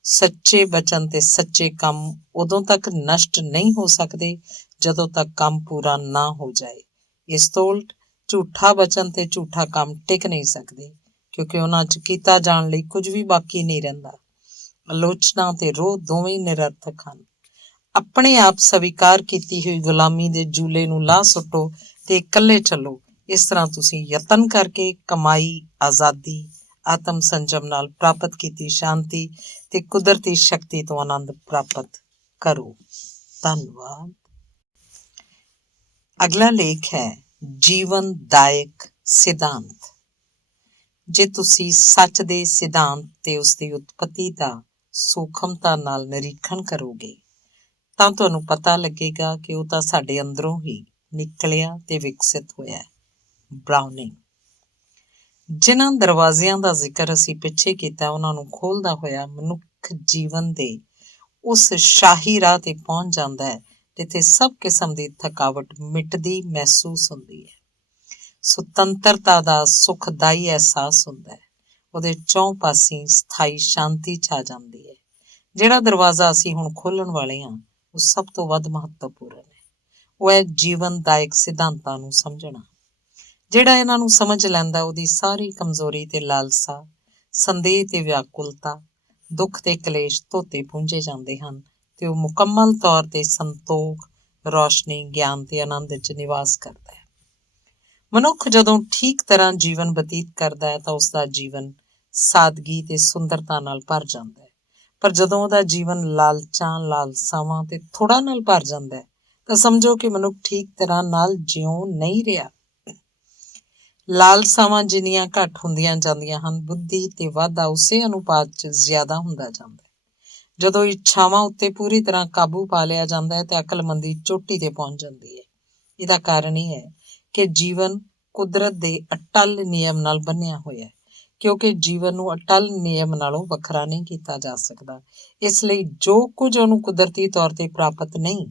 ਸੱਚੇ ਬਚਨ ਤੇ ਸੱਚੇ ਕੰਮ ਉਦੋਂ ਤੱਕ ਨਸ਼ਟ ਨਹੀਂ ਹੋ ਸਕਦੇ ਜਦੋਂ ਤੱਕ ਕੰਮ ਪੂਰਾ ਨਾ ਹੋ ਜਾਏ। ਇਸ ਤੋਂ ਉਲਟ ਝੂਠਾ ਬਚਨ ਤੇ ਝੂਠਾ ਕੰਮ ਟਿਕ ਨਹੀਂ ਸਕਦੇ, ਕਿਉਂਕਿ ਉਹਨਾਂ 'ਚ ਕੀਤਾ ਜਾਣ ਲਈ ਕੁਝ ਵੀ ਬਾਕੀ ਨਹੀਂ ਰਹਿੰਦਾ। ਆਲੋਚਨਾ ਤੇ ਰੋਹ ਦੋਵੇਂ ਹੀ ਨਿਰਰਥਕ ਹਨ। ਆਪਣੇ ਆਪ ਸਵੀਕਾਰ ਕੀਤੀ ਹੋਈ ਗੁਲਾਮੀ ਦੇ ਜੂਲੇ ਨੂੰ ਲਾਹ ਸੁੱਟੋ ਤੇ ਇਕੱਲੇ ਚੱਲੋ। ਇਸ ਤਰ੍ਹਾਂ ਤੁਸੀਂ ਯਤਨ ਕਰਕੇ ਕਮਾਈ, ਆਜ਼ਾਦੀ, ਆਤਮ ਸੰਜਮ ਨਾਲ ਪ੍ਰਾਪਤ ਕੀਤੀ ਸ਼ਾਂਤੀ ਤੇ ਕੁਦਰਤੀ ਸ਼ਕਤੀ ਤੋਂ ਆਨੰਦ ਪ੍ਰਾਪਤ ਕਰੋ। ਧੰਨਵਾਦ। ਅਗਲਾ ਲੇਖ ਹੈ ਜੀਵਨਦਾਇਕ ਸਿਧਾਂਤ। ਜੇ ਤੁਸੀਂ ਸੱਚ ਦੇ ਸਿਧਾਂਤ ਤੇ ਉਸਦੀ ਉਤਪਤੀ ਦਾ ਸੂਖਮਤਾ ਨਾਲ ਨਿਰੀਖਣ ਕਰੋਗੇ ਤਾਂ ਤੁਹਾਨੂੰ ਪਤਾ ਲੱਗੇਗਾ ਕਿ ਉਹ ਤਾਂ ਸਾਡੇ ਅੰਦਰੋਂ ਹੀ ਨਿਕਲਿਆ ਤੇ ਵਿਕਸਿਤ ਹੋਇਆ। ਬ੍ਰਾਊਨਿੰਗ। ਜਿਨ੍ਹਾਂ ਦਰਵਾਜ਼ਿਆਂ ਦਾ ਜ਼ਿਕਰ ਅਸੀਂ ਪਿੱਛੇ ਕੀਤਾ, ਉਹਨਾਂ ਨੂੰ ਖੋਲ੍ਹਦਾ ਹੋਇਆ ਮਨੁੱਖ ਜੀਵਨ ਦੇ ਉਸ ਸ਼ਾਹੀ ਰਾਹ ਤੇ ਪਹੁੰਚ ਜਾਂਦਾ ਹੈ ਜਿੱਥੇ ਸਭ ਕਿਸਮ ਦੀ ਥਕਾਵਟ ਮਿਟਦੀ ਮਹਿਸੂਸ ਹੁੰਦੀ ਹੈ। ਸੁਤੰਤਰਤਾ ਦਾ ਸੁਖਦਾਈ ਅਹਿਸਾਸ ਹੁੰਦਾ ਹੈ। ਉਹਦੇ ਚੌਂ ਪਾਸੀਂ ਸਥਾਈ ਸ਼ਾਂਤੀ ਛਾ ਜਾਂਦੀ ਹੈ। ਜਿਹੜਾ ਦਰਵਾਜ਼ਾ ਅਸੀਂ ਹੁਣ ਖੋਲ੍ਹਣ ਵਾਲੇ ਹਾਂ ਉਹ ਸਭ ਤੋਂ ਵੱਧ ਮਹੱਤਵਪੂਰਨ ਹੈ। ਉਹ ਹੈ ਜੀਵਨਦਾਇਕ ਸਿਧਾਂਤਾਂ ਨੂੰ ਸਮਝਣਾ। ਜਿਹੜਾ ਇਹਨਾਂ ਨੂੰ ਸਮਝ ਲੈਂਦਾ ਉਹਦੀ ਸਾਰੀ ਕਮਜ਼ੋਰੀ ਤੇ ਲਾਲਸਾ, ਸੰਦੇਹ ਤੇ ਵਿਆਕੁਲਤਾ, ਦੁੱਖ ਤੇ ਕਲੇਸ਼ ਧੋਤੇ ਪੂੰਝੇ ਜਾਂਦੇ ਹਨ ਤੇ ਉਹ ਮੁਕੰਮਲ ਤੌਰ ਤੇ ਸੰਤੋਖ, ਰੌਸ਼ਨੀ, ਗਿਆਨ ਤੇ ਆਨੰਦ ਵਿੱਚ ਨਿਵਾਸ ਕਰਦਾ ਹੈ। ਮਨੁੱਖ ਜਦੋਂ ਠੀਕ ਤਰ੍ਹਾਂ ਜੀਵਨ ਬਤੀਤ ਕਰਦਾ ਹੈ ਤਾਂ ਉਸਦਾ ਜੀਵਨ ਸਾਦਗੀ ਤੇ ਸੁੰਦਰਤਾ ਨਾਲ ਭਰ ਜਾਂਦਾ ਹੈ। ਪਰ ਜਦੋਂ ਉਹਦਾ ਜੀਵਨ ਲਾਲਚਾਂ, ਲਾਲਸਾਵਾਂ ਤੇ ਥੋੜ੍ਹਾ ਨਾਲ ਭਰ ਜਾਂਦਾ ਹੈ ਤਾਂ ਸਮਝੋ ਕਿ ਮਨੁੱਖ ਠੀਕ ਤਰ੍ਹਾਂ ਨਾਲ ਜਿਉਂ ਨਹੀਂ ਰਿਹਾ। ਲਾਲਸਾਵਾਂ ਜਿੰਨੀਆਂ ਘੱਟ ਹੁੰਦੀਆਂ ਜਾਂਦੀਆਂ ਹਨ, ਬੁੱਧੀ ਤੇ ਵਾਧਾ ਉਸੇ ਅਨੁਪਾਤ 'ਚ ਜ਼ਿਆਦਾ ਹੁੰਦਾ ਜਾਂਦਾ ਹੈ। ਜਦੋਂ ਇੱਛਾਵਾਂ ਉੱਤੇ ਪੂਰੀ ਤਰ੍ਹਾਂ ਕਾਬੂ ਪਾ ਲਿਆ ਜਾਂਦਾ ਹੈ ਤੇ ਅਕਲਮੰਦੀ ਚੋਟੀ ਤੇ ਪਹੁੰਚ ਜਾਂਦੀ ਹੈ। ਇਹਦਾ ਕਾਰਨ ਇਹ ਹੈ ਕਿ ਜੀਵਨ ਕੁਦਰਤ ਦੇ ਅਟੱਲ ਨਿਯਮ ਨਾਲ ਬੰਨਿਆ ਹੋਇਆ ਹੈ, ਕਿਉਂਕਿ ਜੀਵਨ ਨੂੰ ਅਟੱਲ ਨਿਯਮ ਨਾਲੋਂ ਵੱਖਰਾ ਨਹੀਂ ਕੀਤਾ ਜਾ ਸਕਦਾ। ਇਸ ਲਈ ਜੋ ਕੁਝ ਉਹਨੂੰ ਕੁਦਰਤੀ ਤੌਰ ਤੇ ਪ੍ਰਾਪਤ ਨਹੀਂ,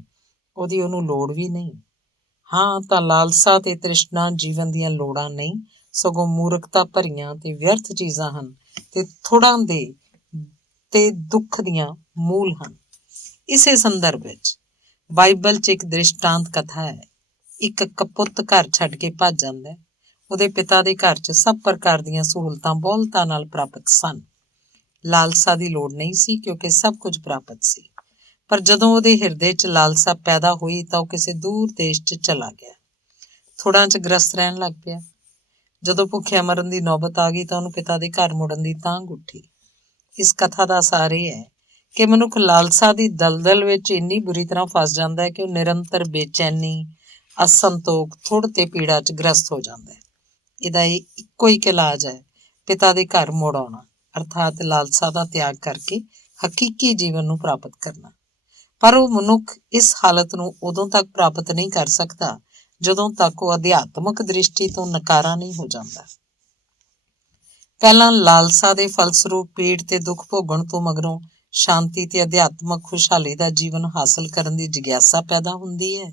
ਉਹਦੀ ਉਹਨੂੰ ਲੋੜ ਵੀ ਨਹੀਂ। ਹਾਂ ਤਾਂ ਲਾਲਸਾ ਤੇ ਤ੍ਰਿਸ਼ਨਾ ਜੀਵਨ ਦੀਆਂ ਲੋੜਾਂ ਨਹੀਂ, ਸਗੋਂ ਮੂਰਖਤਾ ਭਰੀਆਂ ਤੇ ਵਿਅਰਥ ਚੀਜ਼ਾਂ ਹਨ ਤੇ ਥੋੜਾਂ ਦੇ ਤੇ ਦੁੱਖ ਦੀਆਂ ਮੂਲ ਹਨ। ਇਸੇ ਸੰਦਰਭ ਵਿੱਚ ਬਾਈਬਲ 'ਚ ਇੱਕ ਦ੍ਰਿਸ਼ਟਾਂਤ ਕਥਾ ਹੈ। ਇੱਕ ਕਪੁੱਤ ਘਰ ਛੱਡ ਕੇ ਭੱਜ ਜਾਂਦਾ ਹੈ। ਉਹਦੇ ਪਿਤਾ ਦੇ ਘਰ 'ਚ ਸਭ ਪ੍ਰਕਾਰ ਦੀਆਂ ਸਹੂਲਤਾਂ ਬਹੁਲਤਾਂ ਨਾਲ ਪ੍ਰਾਪਤ ਸਨ। ਲਾਲਸਾ ਦੀ ਲੋੜ ਨਹੀਂ ਸੀ ਕਿਉਂਕਿ ਸਭ ਕੁਝ ਪ੍ਰਾਪਤ ਸੀ। ਪਰ ਜਦੋਂ ਉਹਦੇ ਹਿਰਦੇ 'ਚ ਲਾਲਸਾ ਪੈਦਾ ਹੋਈ ਤਾਂ ਉਹ ਕਿਸੇ ਦੂਰ ਦੇਸ਼ 'ਚ ਚਲਾ ਗਿਆ। ਥੋੜਾਂ 'ਚ ਗ੍ਰਸਤ ਰਹਿਣ ਲੱਗ ਪਿਆ। ਜਦੋਂ ਭੁੱਖਿਆ ਮਰਨ ਦੀ ਨੌਬਤ ਆ ਗਈ ਤਾਂ ਉਹਨੂੰ ਪਿਤਾ ਦੇ ਘਰ ਮੁੜਨ ਦੀ ਤਾਂਘ ਉੱਠੀ। ਇਸ ਕਥਾ ਦਾ ਸਾਰ ਇਹ ਹੈ ਕਿ ਮਨੁੱਖ ਲਾਲਸਾ ਦੀ ਦਲਦਲ ਵਿੱਚ ਇੰਨੀ ਬੁਰੀ ਤਰ੍ਹਾਂ ਫਸ ਜਾਂਦਾ ਹੈ ਕਿ ਉਹ ਨਿਰੰਤਰ ਬੇਚੈਨੀ, ਅਸੰਤੋਖ, ਥੁੜ ਤੇ ਪੀੜਾ 'ਚ ਗ੍ਰਸਤ ਹੋ ਜਾਂਦਾ ਹੈ। ਇਹਦਾ ਇਹ ਇੱਕੋ ਇੱਕ ਇਲਾਜ ਹੈ, ਪਿਤਾ ਦੇ ਘਰ ਮੁੜ ਆਉਣਾ, ਅਰਥਾਤ ਲਾਲਸਾ ਦਾ ਤਿਆਗ ਕਰਕੇ ਹਕੀਕੀ ਜੀਵਨ ਨੂੰ ਪ੍ਰਾਪਤ ਕਰਨਾ। ਪਰ ਉਹ ਮਨੁੱਖ ਇਸ ਹਾਲਤ ਨੂੰ ਉਦੋਂ ਤੱਕ ਪ੍ਰਾਪਤ ਨਹੀਂ ਕਰ ਸਕਦਾ ਜਦੋਂ ਤੱਕ ਉਹ ਅਧਿਆਤਮਕ ਦ੍ਰਿਸ਼ਟੀ ਤੋਂ ਨਕਾਰਾ ਨਹੀਂ ਹੋ ਜਾਂਦਾ। ਪਹਿਲਾਂ ਲਾਲਸਾ ਦੇ ਫਲਸਰੂਪ ਪੀੜ ਤੇ ਦੁੱਖ ਭੋਗਣ ਤੋਂ ਮਗਰੋਂ ਸ਼ਾਂਤੀ ਤੇ ਅਧਿਆਤਮਕ ਖੁਸ਼ਹਾਲੀ ਦਾ ਜੀਵਨ ਹਾਸਲ ਕਰਨ ਦੀ ਜਿਗਿਆਸਾ ਪੈਦਾ ਹੁੰਦੀ ਹੈ।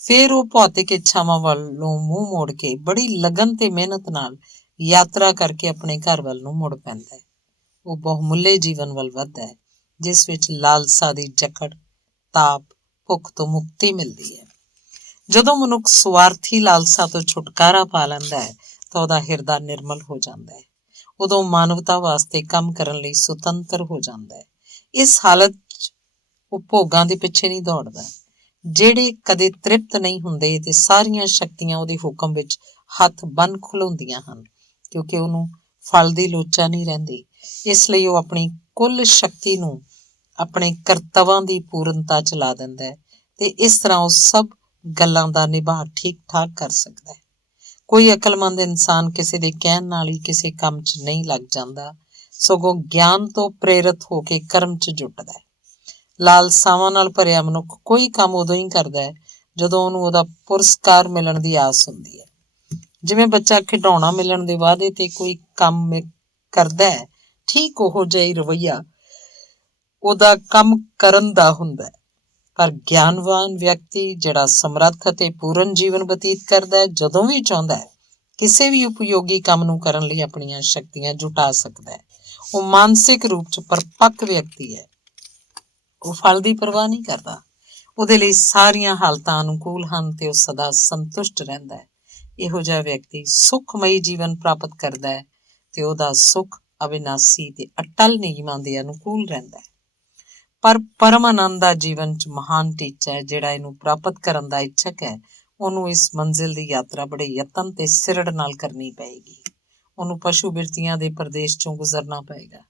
ਫਿਰ ਉਹ ਭੌਤਿਕ ਇੱਛਾਵਾਂ ਵੱਲੋਂ ਮੂੰਹ ਮੋੜ ਕੇ ਬੜੀ ਲਗਨ ਤੇ ਮਿਹਨਤ ਨਾਲ ਯਾਤਰਾ ਕਰਕੇ ਆਪਣੇ ਘਰ ਵੱਲ ਨੂੰ ਮੁੜ ਪੈਂਦਾ ਹੈ। ਉਹ ਬਹੁਮੁੱਲੇ ਜੀਵਨ ਵੱਲ ਵੱਧਦਾ ਹੈ ਜਿਸ ਵਿੱਚ ਲਾਲਸਾ ਦੀ ਜਕੜ, ਤਾਪ, ਭੁੱਖ ਤੋਂ ਮੁਕਤੀ ਮਿਲਦੀ ਹੈ। ਜਦੋਂ ਮਨੁੱਖ ਸਵਾਰਥੀ ਲਾਲਸਾ ਤੋਂ ਛੁਟਕਾਰਾ ਪਾ ਲੈਂਦਾ ਹੈ ਤਾਂ ਉਹਦਾ ਹਿਰਦਾ ਨਿਰਮਲ ਹੋ ਜਾਂਦਾ ਹੈ। ਉਦੋਂ ਮਾਨਵਤਾ ਵਾਸਤੇ ਕੰਮ ਕਰਨ ਲਈ ਸੁਤੰਤਰ ਹੋ ਜਾਂਦਾ ਹੈ। ਇਸ ਹਾਲਤ 'ਚ ਉਹ ਭੋਗਾਂ ਦੇ ਪਿੱਛੇ ਨਹੀਂ ਦੌੜਦਾ, ਜਿਹੜੇ ਕਦੇ ਤ੍ਰਿਪਤ ਨਹੀਂ ਹੁੰਦੇ ਤੇ ਸਾਰੀਆਂ ਸ਼ਕਤੀਆਂ ਉਹਦੇ ਹੁਕਮ ਵਿੱਚ ਹੱਥ ਬੰਨ੍ਹ ਖਲੋਂਦੀਆਂ ਹਨ, ਕਿਉਂਕਿ ਉਹਨੂੰ ਫਲ ਦੀ ਲੋਚਾ ਨਹੀਂ ਰਹਿੰਦੀ। ਇਸ ਲਈ ਉਹ ਆਪਣੀ ਕੁੱਲ ਸ਼ਕਤੀ ਨੂੰ ਆਪਣੇ ਕਰਤੱਵਾਂ ਦੀ ਪੂਰਨਤਾ 'ਚ ਲਾ ਦਿੰਦਾ ਹੈ ਤੇ ਇਸ ਤਰ੍ਹਾਂ ਉਹ ਸਭ ਗੱਲਾਂ ਦਾ ਨਿਭਾਅ ਠੀਕ ਠਾਕ ਕਰ ਸਕਦਾ ਹੈ। ਕੋਈ ਅਕਲਮੰਦ ਇਨਸਾਨ ਕਿਸੇ ਦੇ ਕਹਿਣ ਨਾਲ ਹੀ ਕਿਸੇ ਕੰਮ 'ਚ ਨਹੀਂ ਲੱਗ ਜਾਂਦਾ, ਸਗੋਂ ਗਿਆਨ ਤੋਂ ਪ੍ਰੇਰਿਤ ਹੋ ਕੇ ਕਰਮ 'ਚ ਜੁਟਦਾ ਹੈ। ਲਾਲਸਾਵਾਂ ਨਾਲ ਭਰਿਆ ਮਨੁੱਖ ਕੋਈ ਕੰਮ ਉਦੋਂ ਹੀ ਕਰਦਾ ਹੈ ਜਦੋਂ ਉਹਨੂੰ ਉਹਦਾ ਪੁਰਸਕਾਰ ਮਿਲਣ ਦੀ ਆਸ ਹੁੰਦੀ ਹੈ। ਜਿਵੇਂ ਬੱਚਾ ਖਿਡੌਣਾ ਮਿਲਣ ਦੇ ਵਾਅਦੇ ਤੇ ਕੋਈ ਕੰਮ ਕਰਦਾ ਹੈ, ਠੀਕ ਉਹੋ ਜਿਹਾ ਹੀ ਰਵੱਈਆ ਉਹਦਾ ਕੰਮ ਕਰਨ ਦਾ ਹੁੰਦਾ ਹੈ। ਪਰ ਗਿਆਨਵਾਨ ਵਿਅਕਤੀ, ਜਿਹੜਾ ਸਮਰੱਥ ਅਤੇ ਪੂਰਨ ਜੀਵਨ ਬਤੀਤ ਕਰਦਾ ਹੈ, ਜਦੋਂ ਵੀ ਚਾਹੁੰਦਾ ਹੈ ਕਿਸੇ ਵੀ ਉਪਯੋਗੀ ਕੰਮ ਨੂੰ ਕਰਨ ਲਈ ਆਪਣੀਆਂ ਸ਼ਕਤੀਆਂ ਜੁਟਾ ਸਕਦਾ ਹੈ। ਉਹ ਮਾਨਸਿਕ ਰੂਪ 'ਚ ਪਰਿਪੱਕ ਵਿਅਕਤੀ ਹੈ। ਉਹ ਫਲ ਦੀ ਪਰਵਾਹ ਨਹੀਂ ਕਰਦਾ। ਉਹਦੇ ਲਈ ਸਾਰੀਆਂ ਹਾਲਤਾਂ ਅਨੁਕੂਲ ਹਨ ਤੇ ਉਹ ਸਦਾ ਸੰਤੁਸ਼ਟ ਰਹਿੰਦਾ ਹੈ। ਇਹੋ ਜਿਹਾ ਵਿਅਕਤੀ ਸੁਖਮਈ ਜੀਵਨ ਪ੍ਰਾਪਤ ਕਰਦਾ ਹੈ ਤੇ ਉਹਦਾ ਸੁਖ ਅਵਿਨਾਸੀ ਤੇ ਅਟਲ ਨਿਯਮਾਂ ਦੇ ਅਨੁਕੂਲ ਰਹਿੰਦਾ ਹੈ। ਪਰ ਪਰਮ ਆਨੰਦ ਦਾ ਜੀਵਨ 'ਚ ਮਹਾਨ ਟੀਚਾ ਹੈ। ਜਿਹੜਾ ਇਹਨੂੰ ਪ੍ਰਾਪਤ ਕਰਨ ਦਾ ਇੱਛਕ ਹੈ, ਉਹਨੂੰ ਇਸ ਮੰਜ਼ਿਲ ਦੀ ਯਾਤਰਾ ਬੜੇ ਯਤਨ ਤੇ ਸਿਰੜ ਨਾਲ ਕਰਨੀ ਪਏਗੀ। ਉਹਨੂੰ ਪਸ਼ੂ ਬਿਰਤੀਆਂ ਦੇ ਪ੍ਰਦੇਸ਼ 'ਚੋਂ ਗੁਜ਼ਰਨਾ ਪਏਗਾ।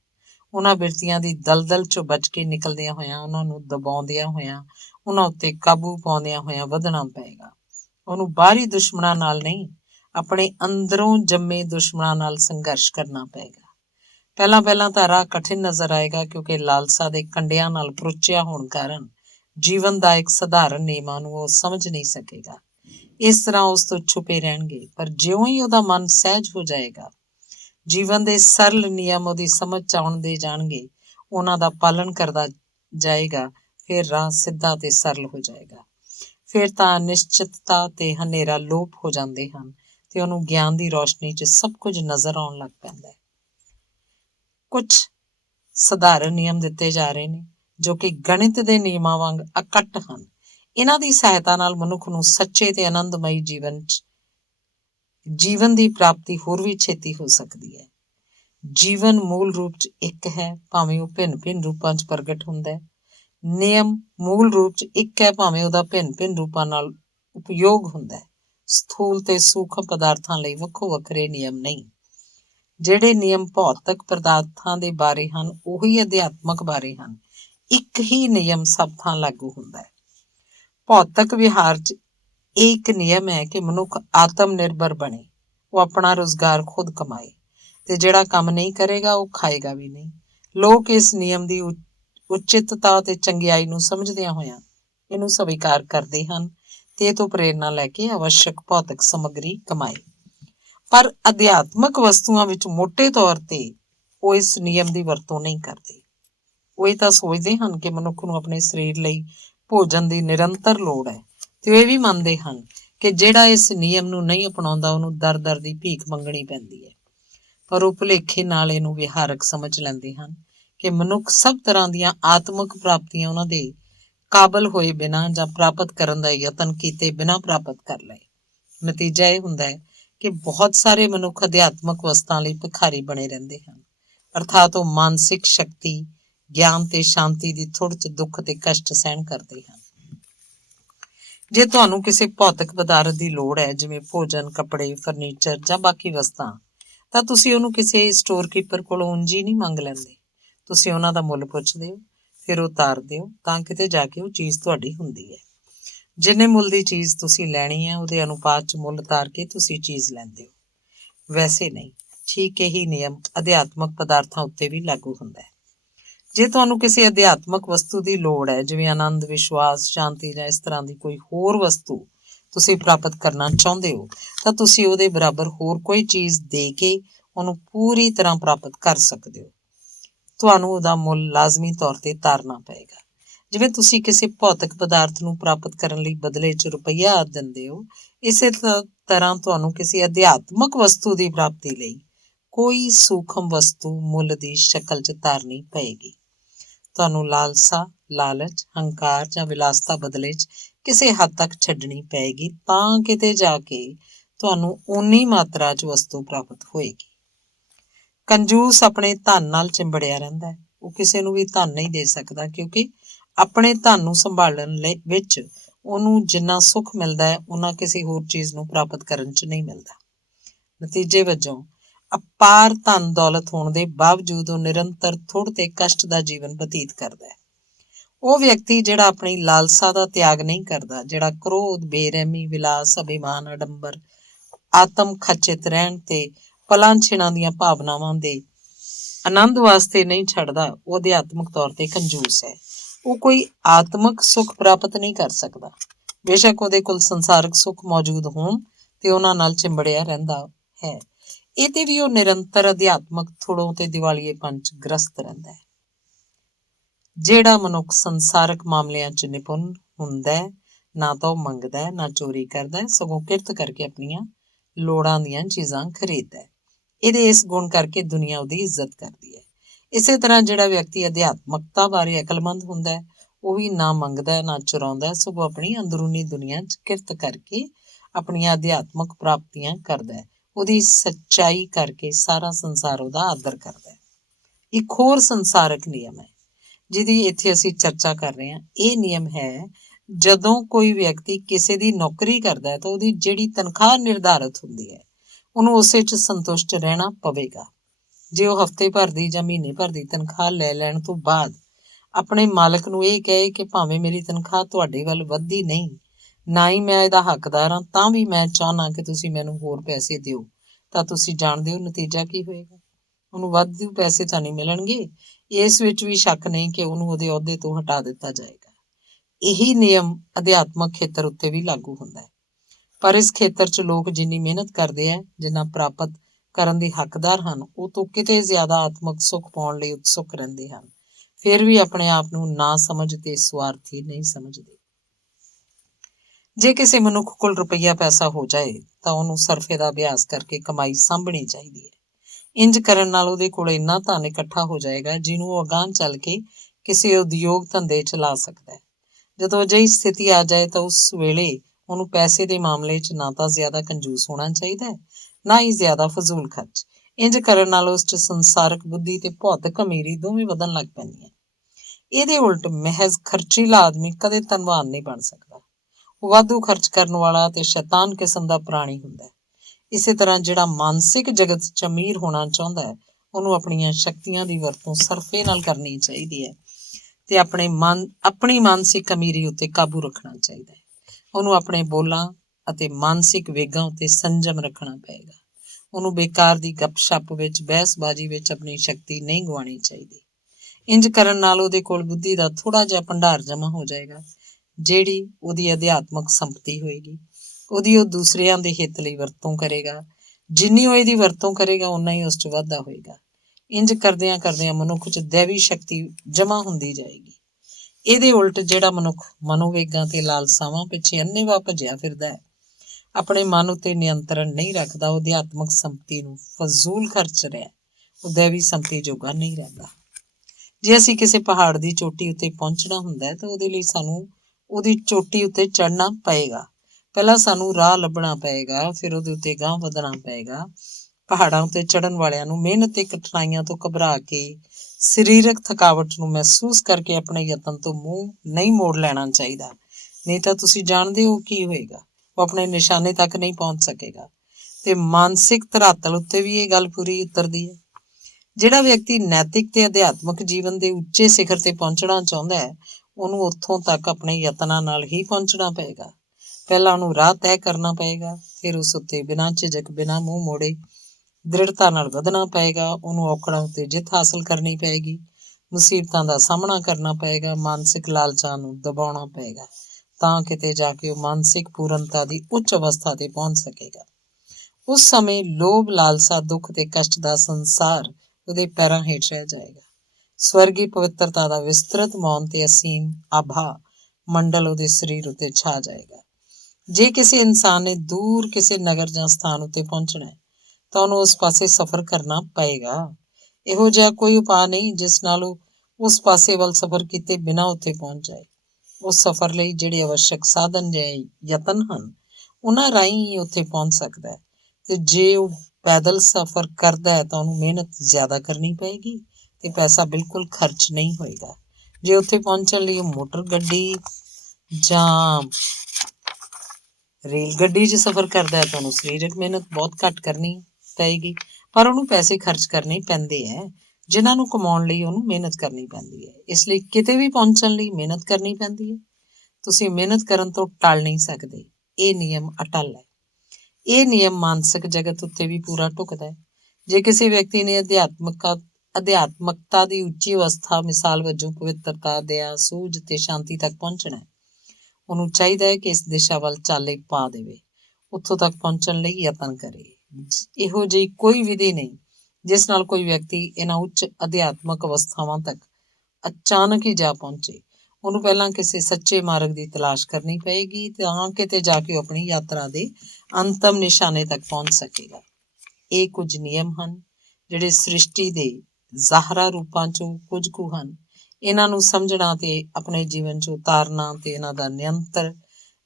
ਉਹਨਾਂ ਬਿਰਤੀਆਂ ਦੀ ਦਲਦਲ 'ਚੋਂ ਬਚ ਕੇ ਨਿਕਲਦਿਆਂ ਹੋਇਆਂ, ਉਹਨਾਂ ਨੂੰ ਦਬਾਉਂਦਿਆਂ ਹੋਇਆਂ, ਉਹਨਾਂ ਉੱਤੇ ਕਾਬੂ ਪਾਉਂਦਿਆਂ ਹੋਇਆਂ ਵਧਣਾ ਪਏਗਾ। ਉਹਨੂੰ ਬਾਹਰੀ ਦੁਸ਼ਮਣਾਂ ਨਾਲ ਨਹੀਂ, ਆਪਣੇ ਅੰਦਰੋਂ ਜੰਮੇ ਦੁਸ਼ਮਣਾਂ ਨਾਲ ਸੰਘਰਸ਼ ਕਰਨਾ ਪਏਗਾ। ਪਹਿਲਾਂ ਤਾਂ ਰਾਹ ਕਠਿਨ ਨਜ਼ਰ ਆਏਗਾ, ਕਿਉਂਕਿ ਲਾਲਸਾ ਦੇ ਕੰਡਿਆਂ ਨਾਲ ਪਰੁੱਚਿਆ ਹੋਣ ਕਾਰਨ ਜੀਵਨ ਦਾ ਇੱਕ ਸਧਾਰਨ ਨਿਯਮਾਂ ਨੂੰ ਉਹ ਸਮਝ ਨਹੀਂ ਸਕੇਗਾ। ਇਸ ਤਰ੍ਹਾਂ ਉਸ ਤੋਂ ਛੁਪੇ ਰਹਿਣਗੇ। ਪਰ ਜਿਉਂ ਹੀ ਉਹਦਾ ਮਨ ਸਹਿਜ ਹੋ ਜਾਏਗਾ, ਜੀਵਨ ਦੇ ਸਰਲ ਨਿਯਮ ਉਹਦੀ ਸਮਝ 'ਚ ਆਉਂਦੇ ਜਾਣਗੇ, ਉਹਨਾਂ ਦਾ ਪਾਲਣ ਕਰਦਾ ਜਾਏਗਾ, ਫਿਰ ਰਾਹ ਸਿੱਧਾ ਤੇ ਸਰਲ ਹੋ ਜਾਏਗਾ। ਫਿਰ ਤਾਂ ਨਿਸ਼ਚਿਤਤਾ ਤੇ ਹਨੇਰਾ ਲੋਪ ਹੋ ਜਾਂਦੇ ਹਨ ਤੇ ਉਹਨੂੰ ਗਿਆਨ ਦੀ ਰੋਸ਼ਨੀ 'ਚ ਸਭ ਕੁਝ ਨਜ਼ਰ ਆਉਣ ਲੱਗ ਪੈਂਦਾ ਹੈ। ਕੁਝ ਸਧਾਰਨ ਨਿਯਮ ਦਿੱਤੇ ਜਾ ਰਹੇ ਨੇ ਜੋ ਕਿ ਗਣਿਤ ਦੇ ਨਿਯਮਾਂ ਵਾਂਗ ਅਕੱਟ ਹਨ। ਇਹਨਾਂ ਦੀ ਸਹਾਇਤਾ ਨਾਲ ਮਨੁੱਖ ਨੂੰ ਸੱਚੇ ਤੇ ਆਨੰਦਮਈ ਜੀਵਨ ਦੀ ਪ੍ਰਾਪਤੀ ਹੋਰ ਵੀ ਛੇਤੀ ਹੋ ਸਕਦੀ ਹੈ। ਜੀਵਨ ਮੂਲ ਰੂਪ 'ਚ ਇੱਕ ਹੈ, ਭਾਵੇਂ ਉਹ ਭਿੰਨ-ਭਿੰਨ ਰੂਪਾਂ 'ਚ ਪ੍ਰਗਟ ਹੁੰਦਾ ਹੈ। ਨਿਯਮ ਮੂਲ ਰੂਪ 'ਚ ਇੱਕ ਹੈ, ਭਾਵੇਂ ਉਹਦਾ ਭਿੰਨ-ਭਿੰਨ ਰੂਪਾਂ ਨਾਲ ਉਪਯੋਗ ਹੁੰਦਾ ਹੈ। ਸਥੂਲ ਤੇ ਸੂਖਮ ਪਦਾਰਥਾਂ ਲਈ ਵੱਖੋ ਵੱਖਰੇ ਨਿਯਮ ਨਹੀਂ। ਜਿਹੜੇ ਨਿਯਮ ਭੌਤਿਕ ਪਦਾਰਥਾਂ ਦੇ ਬਾਰੇ ਹਨ, ਉਹੀ ਅਧਿਆਤਮਕ ਬਾਰੇ ਹਨ। ਇੱਕ ਹੀ ਨਿਯਮ ਸਭ ਥਾਂ ਲਾਗੂ ਹੁੰਦਾ ਹੈ। ਭੌਤਿਕ ਵਿਹਾਰ 'ਚ ਇਹ ਇੱਕ ਨਿਯਮ ਹੈ ਕਿ ਮਨੁੱਖ ਆਤਮ ਨਿਰਭਰ ਬਣੇ, ਉਹ ਆਪਣਾ ਰੁਜ਼ਗਾਰ ਖੁਦ ਕਮਾਏ ਤੇ ਜਿਹੜਾ ਕੰਮ ਨਹੀਂ ਕਰੇਗਾ ਉਹ ਖਾਏਗਾ ਵੀ ਨਹੀਂ। ਲੋਕ ਇਸ ਨਿਯਮ ਦੀ ਉਚਿਤਤਾ ਤੇ ਚੰਗਿਆਈ ਨੂੰ ਸਮਝਦਿਆਂ ਹੋਇਆਂ ਇਹਨੂੰ ਸਵੀਕਾਰ ਕਰਦੇ ਹਨ ਤੇ ਇਹ ਤੋਂ ਪ੍ਰੇਰਨਾ ਲੈ ਕੇ ਆਵਸ਼ਕ ਭੌਤਿਕ ਸਮੱਗਰੀ ਕਮਾਏ। ਪਰ ਅਧਿਆਤਮਕ ਵਸਤੂਆਂ ਵਿੱਚ ਮੋਟੇ ਤੌਰ ਤੇ ਉਹ ਇਸ ਨਿਯਮ ਦੀ ਵਰਤੋਂ ਨਹੀਂ ਕਰਦੇ। ਉਹ ਇਹ ਤਾਂ ਸੋਚਦੇ ਹਨ ਕਿ ਮਨੁੱਖ ਨੂੰ ਆਪਣੇ ਸਰੀਰ ਲਈ ਭੋਜਨ ਦੀ ਨਿਰੰਤਰ ਲੋੜ ਹੈ ਤੇ ਉਹ ਇਹ ਵੀ ਮੰਨਦੇ ਹਨ ਕਿ ਜਿਹੜਾ ਇਸ ਨਿਯਮ ਨੂੰ ਨਹੀਂ ਅਪਣਾਉਂਦਾ ਉਹਨੂੰ ਦਰ-ਦਰ ਦੀ ਭੀਖ ਮੰਗਣੀ ਪੈਂਦੀ ਹੈ। ਪਰ ਉਹ ਭੁਲੇਖੇ ਨਾਲ ਇਹਨੂੰ ਵਿਹਾਰਕ ਸਮਝ ਲੈਂਦੇ ਹਨ ਕਿ ਮਨੁੱਖ ਸਭ ਤਰ੍ਹਾਂ ਦੀਆਂ ਆਤਮਿਕ ਪ੍ਰਾਪਤੀਆਂ ਉਹਨਾਂ ਦੇ ਕਾਬਲ ਹੋਏ ਬਿਨਾਂ ਜਾਂ ਪ੍ਰਾਪਤ ਕਰਨ ਦਾ ਯਤਨ ਕੀਤੇ ਬਿਨਾਂ ਪ੍ਰਾਪਤ ਕਰ ਲਏ। ਨਤੀਜਾ ਇਹ ਹੁੰਦਾ ਹੈ ਕਿ ਬਹੁਤ ਸਾਰੇ ਮਨੁੱਖ ਅਧਿਆਤਮਕ ਵਸਤਾਂ ਲਈ ਭਿਖਾਰੀ ਬਣੇ ਰਹਿੰਦੇ ਹਨ, ਅਰਥਾਤ ਉਹ ਮਾਨਸਿਕ ਸ਼ਕਤੀ, ਗਿਆਨ ਤੇ ਸ਼ਾਂਤੀ ਦੀ ਥੁੜ 'ਚ ਦੁੱਖ ਤੇ ਕਸ਼ਟ ਸਹਿਣ ਕਰਦੇ ਹਨ। ਜੇ ਤੁਹਾਨੂੰ ਕਿਸੇ ਭੌਤਿਕ ਪਦਾਰਥ ਦੀ ਲੋੜ ਹੈ, ਜਿਵੇਂ ਭੋਜਨ, ਕੱਪੜੇ, ਫਰਨੀਚਰ ਜਾਂ ਬਾਕੀ ਵਸਤਾਂ, ਤਾਂ ਤੁਸੀਂ ਉਹਨੂੰ ਕਿਸੇ ਸਟੋਰ ਕੀਪਰ ਕੋਲੋਂ ਉਂਝ ਹੀ ਨਹੀਂ ਮੰਗ ਲੈਂਦੇ। ਤੁਸੀਂ ਉਹਨਾਂ ਦਾ ਮੁੱਲ ਪੁੱਛਦੇ ਹੋ, ਫਿਰ ਉਤਾਰਦੇ ਹੋ, ਤਾਂ ਕਿਤੇ ਜਾ ਕੇ ਉਹ ਚੀਜ਼ ਤੁਹਾਡੀ ਹੁੰਦੀ ਹੈ। ਜਿੰਨੇ ਮੁੱਲ ਦੀ ਚੀਜ਼ ਤੁਸੀਂ ਲੈਣੀ ਹੈ, ਉਹਦੇ ਅਨੁਪਾਤ 'ਚ ਮੁੱਲ ਉਤਾਰ ਕੇ ਤੁਸੀਂ ਚੀਜ਼ ਲੈਂਦੇ ਹੋ। ਵੈਸੇ ਨਹੀਂ, ਠੀਕ ਇਹੀ ਨਿਯਮ ਅਧਿਆਤਮਕ ਪਦਾਰਥਾਂ ਉੱਤੇ ਵੀ ਲਾਗੂ ਹੁੰਦਾ ਹੈ। ਜੇ ਤੁਹਾਨੂੰ ਕਿਸੇ ਅਧਿਆਤਮਕ ਵਸਤੂ ਦੀ ਲੋੜ ਹੈ, ਜਿਵੇਂ ਆਨੰਦ, ਵਿਸ਼ਵਾਸ, ਸ਼ਾਂਤੀ ਜਾਂ ਇਸ ਤਰ੍ਹਾਂ ਦੀ ਕੋਈ ਹੋਰ ਵਸਤੂ ਤੁਸੀਂ ਪ੍ਰਾਪਤ ਕਰਨਾ ਚਾਹੁੰਦੇ ਹੋ, ਤਾਂ ਤੁਸੀਂ ਉਹਦੇ ਬਰਾਬਰ ਹੋਰ ਕੋਈ ਚੀਜ਼ ਦੇ ਕੇ ਉਹਨੂੰ ਪੂਰੀ ਤਰ੍ਹਾਂ ਪ੍ਰਾਪਤ ਕਰ ਸਕਦੇ ਹੋ। ਤੁਹਾਨੂੰ ਉਹਦਾ ਮੁੱਲ ਲਾਜ਼ਮੀ ਤੌਰ ਤੇ ਤਾਰਨਾ ਪਏਗਾ। ਜਿਵੇਂ ਤੁਸੀਂ ਕਿਸੇ ਭੌਤਿਕ ਪਦਾਰਥ ਨੂੰ ਪ੍ਰਾਪਤ ਕਰਨ ਲਈ ਬਦਲੇ 'ਚ ਰੁਪਈਆ ਦਿੰਦੇ ਹੋ, ਇਸੇ ਤਰ੍ਹਾਂ ਤੁਹਾਨੂੰ ਕਿਸੇ ਅਧਿਆਤਮਕ ਵਸਤੂ ਦੀ ਪ੍ਰਾਪਤੀ ਲਈ ਕੋਈ ਸੂਖਮ ਵਸਤੂ ਮੁੱਲ ਦੀ ਸ਼ਕਲ 'ਚ ਤਾਰਨੀ ਪਏਗੀ। ਤੁਹਾਨੂੰ ਲਾਲਸਾ, ਲਾਲਚ, ਹੰਕਾਰ ਜਾਂ ਵਿਲਾਸਤਾ ਬਦਲੇ 'ਚ ਕਿਸੇ ਹੱਦ ਤੱਕ ਛੱਡਣੀ ਪਏਗੀ, ਤਾਂ ਕਿਤੇ ਜਾ ਕੇ ਤੁਹਾਨੂੰ ਓਨੀ ਮਾਤਰਾ 'ਚ ਵਸਤੂ ਪ੍ਰਾਪਤ ਹੋਏਗੀ। ਕੰਜੂਸ ਆਪਣੇ ਧਨ ਨਾਲ ਚਿੰਬੜਿਆ ਰਹਿੰਦਾ ਹੈ। ਉਹ ਕਿਸੇ ਨੂੰ ਵੀ ਧਨ ਨਹੀਂ ਦੇ ਸਕਦਾ, ਕਿਉਂਕਿ ਆਪਣੇ ਧਨ ਨੂੰ ਸੰਭਾਲਣ ਵਿੱਚ ਉਹਨੂੰ ਜਿੰਨਾ ਸੁੱਖ ਮਿਲਦਾ ਹੈ, ਉਹਨਾਂ ਕਿਸੇ ਹੋਰ ਚੀਜ਼ ਨੂੰ ਪ੍ਰਾਪਤ ਕਰਨ 'ਚ ਨਹੀਂ ਮਿਲਦਾ। ਨਤੀਜੇ ਵਜੋਂ ਅਪਾਰ ਧਨ ਦੌਲਤ ਹੋਣ ਦੇ ਬਾਵਜੂਦ ਉਹ ਨਿਰੰਤਰ ਥੁੜ ਤੇ ਕਸ਼ਟ ਦਾ ਜੀਵਨ ਬਤੀਤ ਕਰਦਾ ਹੈ। ਉਹ ਵਿਅਕਤੀ ਜਿਹੜਾ ਆਪਣੀ ਲਾਲਸਾ ਦਾ ਤਿਆਗ ਨਹੀਂ ਕਰਦਾ, ਜਿਹੜਾ ਕ੍ਰੋਧ, ਬੇਰਹਿਮੀ, ਵਿਲਾਸ, ਅਭਿਮਾਨ, ਅਡੰਬਰ ਆਤਮ ਖਚਿਤ ਰਹਿਣ ਤੇ ਪਲਾਂ ਛਿਣਾਂ ਦੀਆਂ ਭਾਵਨਾਵਾਂ ਦੇ ਆਨੰਦ ਵਾਸਤੇ ਨਹੀਂ ਛੱਡਦਾ, ਉਹ ਅਧਿਆਤਮਿਕ ਤੌਰ ਤੇ ਕੰਜੂਸ ਹੈ। ਉਹ ਕੋਈ ਆਤਮਿਕ ਸੁੱਖ ਪ੍ਰਾਪਤ ਨਹੀਂ ਕਰ ਸਕਦਾ। ਬੇਸ਼ੱਕ ਉਹਦੇ ਕੋਲ ਸੰਸਾਰਕ ਸੁੱਖ ਮੌਜੂਦ ਹੋਣ ਤੇ ਉਹਨਾਂ ਨਾਲ ਚਿੰਬੜਿਆ ਰਹਿੰਦਾ ਹੈ, ਇਹ ਤੇ ਵੀ ਉਹ ਨਿਰੰਤਰ ਅਧਿਆਤਮਿਕ ਥੁੜੋਂ ਤੇ ਦਿਵਾਲੀਏਪਨ ਚ ਗ੍ਰਸਤ ਰਹਿੰਦਾ ਹੈ। ਜਿਹੜਾ ਮਨੁੱਖ ਸੰਸਾਰਕ ਮਾਮਲਿਆਂ ਚ ਨਿਪੁੰਨ ਹੁੰਦਾ ਹੈ, ਨਾ ਤਾਂ ਉਹ ਮੰਗਦਾ ਹੈ, ਨਾ ਚੋਰੀ ਕਰਦਾ ਹੈ, ਸਗੋਂ ਕਿਰਤ ਕਰਕੇ ਆਪਣੀਆਂ ਲੋੜਾਂ ਦੀਆਂ ਚੀਜ਼ਾਂ ਖਰੀਦਦਾ ਹੈ। ਇਹਦੇ ਇਸ ਗੁਣ ਕਰਕੇ ਦੁਨੀਆ ਉਹਦੀ ਇੱਜ਼ਤ ਕਰਦੀ ਹੈ। ਇਸੇ ਤਰ੍ਹਾਂ ਜਿਹੜਾ ਵਿਅਕਤੀ ਅਧਿਆਤਮਕਤਾ ਬਾਰੇ ਅਕਲਮੰਦ ਹੁੰਦਾ ਹੈ, ਉਹ ਵੀ ਨਾ ਮੰਗਦਾ, ਨਾ ਚੁਰਾਉਂਦਾ, ਸਗੋਂ ਆਪਣੀ ਅੰਦਰੂਨੀ ਦੁਨੀਆ 'ਚ ਕਿਰਤ ਕਰਕੇ ਆਪਣੀਆਂ ਅਧਿਆਤਮਕ ਪ੍ਰਾਪਤੀਆਂ ਕਰਦਾ ਹੈ। ਉਹਦੀ ਸੱਚਾਈ ਕਰਕੇ ਸਾਰਾ ਸੰਸਾਰ ਉਹਦਾ ਆਦਰ ਕਰਦਾ ਹੈ। ਇੱਕ ਹੋਰ ਸੰਸਾਰਕ ਨਿਯਮ ਹੈ ਜਿਹਦੀ ਇੱਥੇ ਅਸੀਂ ਚਰਚਾ ਕਰ ਰਹੇ ਹਾਂ। ਇਹ ਨਿਯਮ ਹੈ, ਜਦੋਂ ਕੋਈ ਵਿਅਕਤੀ ਕਿਸੇ ਦੀ ਨੌਕਰੀ ਕਰਦਾ ਹੈ ਤਾਂ ਉਹਦੀ ਜਿਹੜੀ ਤਨਖਾਹ ਨਿਰਧਾਰਤ ਹੁੰਦੀ ਹੈ, ਉਹਨੂੰ ਉਸੇ 'ਚ ਸੰਤੁਸ਼ਟ ਰਹਿਣਾ ਪਵੇਗਾ। ਜੇ ਉਹ ਹਫ਼ਤੇ ਭਰ ਦੀ ਜਾਂ ਮਹੀਨੇ ਭਰ ਦੀ ਤਨਖਾਹ ਲੈ ਲੈਣ ਤੋਂ ਬਾਅਦ ਆਪਣੇ ਮਾਲਕ ਨੂੰ ਇਹ ਕਹੇ ਕਿ ਭਾਵੇਂ ਮੇਰੀ ਤਨਖਾਹ ਤੁਹਾਡੇ ਵੱਲ ਵੱਧਦੀ ਨਹੀਂ, ਨਾ ਹੀ ਮੈਂ ਇਹਦਾ ਹੱਕਦਾਰ ਹਾਂ, ਤਾਂ ਵੀ ਮੈਂ ਚਾਹੁੰਦਾ ਕਿ ਤੁਸੀਂ ਮੈਨੂੰ ਹੋਰ ਪੈਸੇ ਦਿਓ, ਤਾਂ ਤੁਸੀਂ ਜਾਣਦੇ ਹੋ ਨਤੀਜਾ ਕੀ ਹੋਏਗਾ। ਉਹਨੂੰ ਵਾਧੂ ਪੈਸੇ ਤਾਂ ਨਹੀਂ ਮਿਲਣਗੇ। ਇਸ ਵਿੱਚ ਵੀ ਸ਼ੱਕ ਨਹੀਂ ਕਿ ਉਹਨੂੰ ਉਹਦੇ ਅਹੁਦੇ ਤੋਂ ਹਟਾ ਦਿੱਤਾ ਜਾਏਗਾ। ਇਹੀ ਨਿਯਮ ਅਧਿਆਤਮਕ ਖੇਤਰ ਉੱਤੇ ਵੀ ਲਾਗੂ ਹੁੰਦਾ ਹੈ। ਪਰ ਇਸ ਖੇਤਰ 'ਚ ਲੋਕ ਜਿੰਨੀ ਮਿਹਨਤ ਕਰਦੇ ਹੈ, ਜਿੰਨਾ ਪ੍ਰਾਪਤ ਕਰਨ ਦੇ ਹੱਕਦਾਰ ਹਨ, ਉਹ ਤੋਂ ਕਿਤੇ ਜ਼ਿਆਦਾ ਆਤਮਿਕ ਸੁੱਖ ਪਾਉਣ ਲਈ ਉਤਸੁਕ ਰਹਿੰਦੇ ਹਨ। ਫਿਰ ਵੀ ਆਪਣੇ ਆਪ ਨੂੰ ਨਾ ਸਮਝ ਤੇ ਸਵਾਰਥੀ ਨਹੀਂ ਸਮਝਦੇ। ਜੇ ਕਿਸੇ ਮਨੁੱਖ ਕੋਲ ਰੁਪਈਆ ਪੈਸਾ ਹੋ ਜਾਏ ਤਾਂ ਉਹਨੂੰ ਸਰਫੇ ਦਾ ਅਭਿਆਸ ਕਰਕੇ ਕਮਾਈ ਸਾਂਭਣੀ ਚਾਹੀਦੀ ਹੈ। ਇੰਜ ਕਰਨ ਨਾਲ ਉਹਦੇ ਕੋਲ ਇੰਨਾ ਧਨ ਇਕੱਠਾ ਹੋ ਜਾਏਗਾ ਜਿਹਨੂੰ ਉਹ ਅਗਾਂਹ ਚੱਲ ਕੇ ਕਿਸੇ ਉਦਯੋਗ ਧੰਦੇ 'ਚ ਲਾ ਸਕਦਾ ਹੈ। ਜਦੋਂ ਅਜਿਹੀ ਸਥਿਤੀ ਆ ਜਾਏ ਤਾਂ ਉਸ ਵੇਲੇ ਉਹਨੂੰ ਪੈਸੇ ਦੇ ਮਾਮਲੇ 'ਚ ਨਾ ਤਾਂ ਜ਼ਿਆਦਾ ਕੰਜੂਸ ਹੋਣਾ ਚਾਹੀਦਾ ਹੈ, ਨਾ ਹੀ ਜ਼ਿਆਦਾ ਫਜ਼ੂਲ ਖਰਚ। ਇੰਜ ਕਰਨ ਨਾਲ ਉਸ 'ਚ ਸੰਸਾਰਕ ਬੁੱਧੀ ਤੇ ਭੌਤਿਕ ਅਮੀਰੀ ਦੋਵੇਂ ਵਧਣ ਲੱਗ ਪੈਂਦੀਆਂ। ਇਹਦੇ ਉਲਟ ਮਹਿਜ਼ ਖਰਚੀਲਾ ਆਦਮੀ ਕਦੇ ਧਨਵਾਨ ਨਹੀਂ ਬਣ ਸਕਦਾ। ਉਹ ਵਾਧੂ ਖਰਚ ਕਰਨ ਵਾਲਾ ਤੇ ਸ਼ੈਤਾਨ ਕਿਸਮ ਦਾ ਪ੍ਰਾਣੀ ਹੁੰਦਾ ਹੈ। ਇਸੇ ਤਰ੍ਹਾਂ ਜਿਹੜਾ ਮਾਨਸਿਕ ਜਗਤ 'ਚ ਅਮੀਰ ਹੋਣਾ ਚਾਹੁੰਦਾ ਹੈ, ਉਹਨੂੰ ਆਪਣੀਆਂ ਸ਼ਕਤੀਆਂ ਦੀ ਵਰਤੋਂ ਸਰਫੇ ਨਾਲ ਕਰਨੀ ਚਾਹੀਦੀ ਹੈ ਤੇ ਆਪਣੀ ਮਾਨਸਿਕ ਅਮੀਰੀ ਉੱਤੇ ਕਾਬੂ ਰੱਖਣਾ ਚਾਹੀਦਾ ਹੈ। ਉਹਨੂੰ ਆਪਣੇ ਬੋਲਾਂ ਅਤੇ ਮਾਨਸਿਕ ਵੇਗਾਂ ਉੱਤੇ ਸੰਜਮ ਰੱਖਣਾ ਪਏਗਾ। ਉਹਨੂੰ ਬੇਕਾਰ ਦੀ ਗੱਪਸ਼ੱਪ ਵਿੱਚ, ਬਹਿਸਬਾਜ਼ੀ ਵਿੱਚ ਆਪਣੀ ਸ਼ਕਤੀ ਨਹੀਂ ਗਵਾਉਣੀ ਚਾਹੀਦੀ। ਇੰਜ ਕਰਨ ਨਾਲ ਉਹਦੇ ਕੋਲ ਬੁੱਧੀ ਦਾ ਥੋੜ੍ਹਾ ਜਿਹਾ ਭੰਡਾਰ ਜਮ੍ਹਾਂ ਹੋ ਜਾਏਗਾ, ਜਿਹੜੀ ਉਹਦੀ ਅਧਿਆਤਮਕ ਸੰਪਤੀ ਹੋਏਗੀ। ਉਹਦੀ ਉਹ ਦੂਸਰਿਆਂ ਦੇ ਹਿੱਤ ਲਈ ਵਰਤੋਂ ਕਰੇਗਾ। ਜਿੰਨੀ ਉਹ ਇਹਦੀ ਵਰਤੋਂ ਕਰੇਗਾ, ਓਨਾ ਹੀ ਉਸ 'ਚ ਵਾਧਾ ਹੋਏਗਾ। ਇੰਜ ਕਰਦਿਆਂ ਕਰਦਿਆਂ ਮਨੁੱਖ 'ਚ ਦੈਵੀ ਸ਼ਕਤੀ ਜਮ੍ਹਾਂ ਹੁੰਦੀ ਜਾਏਗੀ। ਇਹਦੇ ਉਲਟ ਜਿਹੜਾ ਮਨੁੱਖ ਮਨੋਵੇਗਾਂ ਤੇ ਲਾਲਸਾਵਾਂ ਪਿੱਛੇ ਅੰਨ੍ਹੇਵਾਹ ਭੱਜਿਆ ਫਿਰਦਾ ਹੈ, ਆਪਣੇ ਮਨ ਉੱਤੇ ਨਿਯੰਤਰਣ ਨਹੀਂ ਰੱਖਦਾ, ਉਹ ਅਧਿਆਤਮਕ ਸੰਪਤੀ ਨੂੰ ਫਜ਼ੂਲ ਖਰਚ ਰਿਹਾ, ਉਹ ਦੈਵੀ ਸੰਪਤੀ ਜੋਗਾ ਨਹੀਂ ਰਹਿੰਦਾ। ਜੇ ਅਸੀਂ ਕਿਸੇ ਪਹਾੜ ਦੀ ਚੋਟੀ ਉੱਤੇ ਪਹੁੰਚਣਾ ਹੁੰਦਾ ਹੈ ਤਾਂ ਉਹਦੇ ਲਈ ਸਾਨੂੰ ਉਹਦੀ ਚੋਟੀ ਉੱਤੇ ਚੜ੍ਹਨਾ ਪਏਗਾ। ਪਹਿਲਾਂ ਸਾਨੂੰ ਰਾਹ ਲੱਭਣਾ ਪਏਗਾ, ਫਿਰ ਉਹਦੇ ਉੱਤੇ ਗਾਂਹ ਵਧਣਾ ਪਏਗਾ। ਪਹਾੜਾਂ ਉੱਤੇ ਚੜ੍ਹਨ ਵਾਲਿਆਂ ਨੂੰ ਮਿਹਨਤ ਤੇ ਕਠਿਨਾਈਆਂ ਤੋਂ ਘਬਰਾ ਕੇ, ਸਰੀਰਕ ਥਕਾਵਟ ਨੂੰ ਮਹਿਸੂਸ ਕਰਕੇ ਆਪਣੇ ਯਤਨ ਤੋਂ ਮੂੰਹ ਨਹੀਂ ਮੋੜ ਲੈਣਾ ਚਾਹੀਦਾ, ਨਹੀਂ ਤਾਂ ਤੁਸੀਂ ਜਾਣਦੇ ਹੋ ਕੀ ਹੋਏਗਾ। ਉਹ ਆਪਣੇ ਨਿਸ਼ਾਨੇ ਤੱਕ ਨਹੀਂ ਪਹੁੰਚ ਸਕੇਗਾ। ਤੇ ਮਾਨਸਿਕ ਧਰਾਤਲ ਉੱਤੇ ਵੀ ਇਹ ਗੱਲ ਪੂਰੀ ਉਤਰਦੀ ਹੈ। ਜਿਹੜਾ ਵਿਅਕਤੀ ਨੈਤਿਕ ਤੇ ਅਧਿਆਤਮਕ ਜੀਵਨ ਦੇ ਉੱਚੇ ਸਿਖਰ ਤੇ ਪਹੁੰਚਣਾ ਚਾਹੁੰਦਾ ਹੈ, ਉਹਨੂੰ ਉੱਥੋਂ ਤੱਕ ਆਪਣੇ ਯਤਨਾਂ ਨਾਲ ਹੀ ਪਹੁੰਚਣਾ ਪਏਗਾ। ਪਹਿਲਾਂ ਉਹਨੂੰ ਰਾਹ ਤੈਅ ਕਰਨਾ ਪਏਗਾ, ਫਿਰ ਉਸ ਉੱਤੇ ਬਿਨਾਂ ਝਿਜਕ, ਬਿਨਾਂ ਮੂੰਹ ਮੋੜੇ ਦ੍ਰਿੜਤਾ ਨਾਲ ਵਧਣਾ ਪਏਗਾ। ਉਹਨੂੰ ਔਕੜਾਂ ਉੱਤੇ ਜਿੱਤ ਹਾਸਲ ਕਰਨੀ ਪਏਗੀ, ਮੁਸੀਬਤਾਂ ਦਾ ਸਾਹਮਣਾ ਕਰਨਾ ਪਏਗਾ, ਮਾਨਸਿਕ ਲਾਲਚਾਂ ਨੂੰ ਦਬਾਉਣਾ ਪਏਗਾ, ਤਾਂ ਕਿਤੇ ਜਾ ਕੇ ਉਹ ਮਾਨਸਿਕ ਪੂਰਨਤਾ ਦੀ ਉੱਚ ਅਵਸਥਾ ਤੇ ਪਹੁੰਚ ਸਕੇਗਾ। ਉਸ ਸਮੇਂ ਲੋਭ, ਲਾਲਸਾ, ਦੁੱਖ ਤੇ ਕਸ਼ਟ ਦਾ ਸੰਸਾਰ ਉਹਦੇ ਪੈਰਾਂ ਹੇਠ ਰਹਿ ਜਾਏਗਾ। ਸਵਰਗੀ ਪਵਿੱਤਰਤਾ ਦਾ ਵਿਸਤ੍ਰਿਤ ਮੌਨ ਤੇ ਅਸੀਮ ਆਭਾ ਮੰਡਲ ਉਹਦੇ ਸਰੀਰ ਉੱਤੇ ਛਾ ਜਾਏਗਾ। ਜੇ ਕਿਸੇ ਇਨਸਾਨ ਨੇ ਦੂਰ ਕਿਸੇ ਨਗਰ ਜਾਂ ਸਥਾਨ ਉੱਤੇ ਪਹੁੰਚਣਾ ਹੈ ਤਾਂ ਉਹਨੂੰ ਉਸ ਪਾਸੇ ਸਫ਼ਰ ਕਰਨਾ ਪਏਗਾ। ਇਹੋ ਜਿਹਾ ਕੋਈ ਉਪਾਅ ਨਹੀਂ ਜਿਸ ਨਾਲ ਉਹ ਉਸ ਪਾਸੇ ਵੱਲ ਸਫ਼ਰ ਕੀਤੇ ਬਿਨਾਂ ਉੱਥੇ ਪਹੁੰਚ ਜਾਏ। ਉਸ ਸਫ਼ਰ ਲਈ ਜਿਹੜੇ ਆਵਸ਼ਕ ਸਾਧਨ ਜਾਂ ਯਤਨ ਹਨ, ਉਹਨਾਂ ਰਾਹੀਂ ਹੀ ਉੱਥੇ ਪਹੁੰਚ ਸਕਦਾ ਹੈ। ਤੇ ਜੇ ਉਹ ਪੈਦਲ ਸਫ਼ਰ ਕਰਦਾ ਹੈ ਤਾਂ ਉਹਨੂੰ ਮਿਹਨਤ ਜ਼ਿਆਦਾ ਕਰਨੀ ਪਏਗੀ ਤੇ ਪੈਸਾ ਬਿਲਕੁਲ ਖਰਚ ਨਹੀਂ ਹੋਏਗਾ। ਜੇ ਉੱਥੇ ਪਹੁੰਚਣ ਲਈ ਉਹ ਮੋਟਰ ਗੱਡੀ ਜਾਂ ਰੇਲ ਗੱਡੀ 'ਚ ਸਫ਼ਰ ਕਰਦਾ ਹੈ ਤਾਂ ਉਹਨੂੰ ਸਰੀਰਕ ਮਿਹਨਤ ਬਹੁਤ ਘੱਟ ਕਰਨੀ ਪਏਗੀ, ਪਰ ਉਹਨੂੰ ਪੈਸੇ ਖਰਚ ਕਰਨੇ ਪੈਂਦੇ ਹੈ, ਜਿਨ੍ਹਾਂ ਨੂੰ ਕਮਾਉਣ ਲਈ ਉਹਨੂੰ ਮਿਹਨਤ ਕਰਨੀ ਪੈਂਦੀ ਹੈ। ਇਸ ਲਈ ਕਿਤੇ ਵੀ ਪਹੁੰਚਣ ਲਈ ਮਿਹਨਤ ਕਰਨੀ ਪੈਂਦੀ ਹੈ। ਤੁਸੀਂ ਮਿਹਨਤ ਕਰਨ ਤੋਂ ਟਲ ਨਹੀਂ ਸਕਦੇ। ਇਹ ਨਿਯਮ ਅਟੱਲ ਹੈ। ਇਹ ਨਿਯਮ ਮਾਨਸਿਕ ਜਗਤ ਉੱਤੇ ਵੀ ਪੂਰਾ ਢੁਕਦਾ ਹੈ। ਜੇ ਕਿਸੇ ਵਿਅਕਤੀ ਨੇ ਅਧਿਆਤਮਕਤਾ ਦੀ ਉੱਚੀ ਅਵਸਥਾ, ਮਿਸਾਲ ਵਜੋਂ ਪਵਿੱਤਰਤਾ, ਦਇਆ, ਸੂਝ ਤੇ ਸ਼ਾਂਤੀ ਤੱਕ ਪਹੁੰਚਣਾ ਹੈ, ਉਹਨੂੰ ਚਾਹੀਦਾ ਹੈ ਕਿ ਇਸ ਦਿਸ਼ਾ ਵੱਲ ਚਾਲੇ ਪਾ ਦੇਵੇ, ਉੱਥੋਂ ਤੱਕ ਪਹੁੰਚਣ ਲਈ ਯਤਨ ਕਰੇ। ਇਹੋ ਜਿਹੀ ਕੋਈ ਵਿਧੀ ਨਹੀਂ ਜਿਸ ਨਾਲ ਕੋਈ ਵਿਅਕਤੀ ਇਹਨਾਂ ਉੱਚ ਅਧਿਆਤਮਕ ਅਵਸਥਾਵਾਂ ਤੱਕ ਅਚਾਨਕ ਹੀ ਜਾ ਪਹੁੰਚੇ। ਉਹਨੂੰ ਪਹਿਲਾਂ ਕਿਸੇ ਸੱਚੇ ਮਾਰਗ ਦੀ ਤਲਾਸ਼ ਕਰਨੀ ਪਏਗੀ, ਤਾਂ ਕਿਤੇ ਜਾ ਕੇ ਉਹ ਆਪਣੀ ਯਾਤਰਾ ਦੇ ਅੰਤਮ ਨਿਸ਼ਾਨੇ ਤੱਕ ਪਹੁੰਚ ਸਕੇਗਾ। ਇਹ ਕੁਝ ਨਿਯਮ ਹਨ ਜਿਹੜੇ ਸ੍ਰਿਸ਼ਟੀ ਦੇ ਜ਼ਾਹਰਾ ਰੂਪਾਂ ਚੋਂ ਕੁਝ ਕੁ ਹਨ। ਇਹਨਾਂ ਨੂੰ ਸਮਝਣਾ ਤੇ ਆਪਣੇ ਜੀਵਨ 'ਚ ਉਤਾਰਨਾ ਤੇ ਇਹਨਾਂ ਦਾ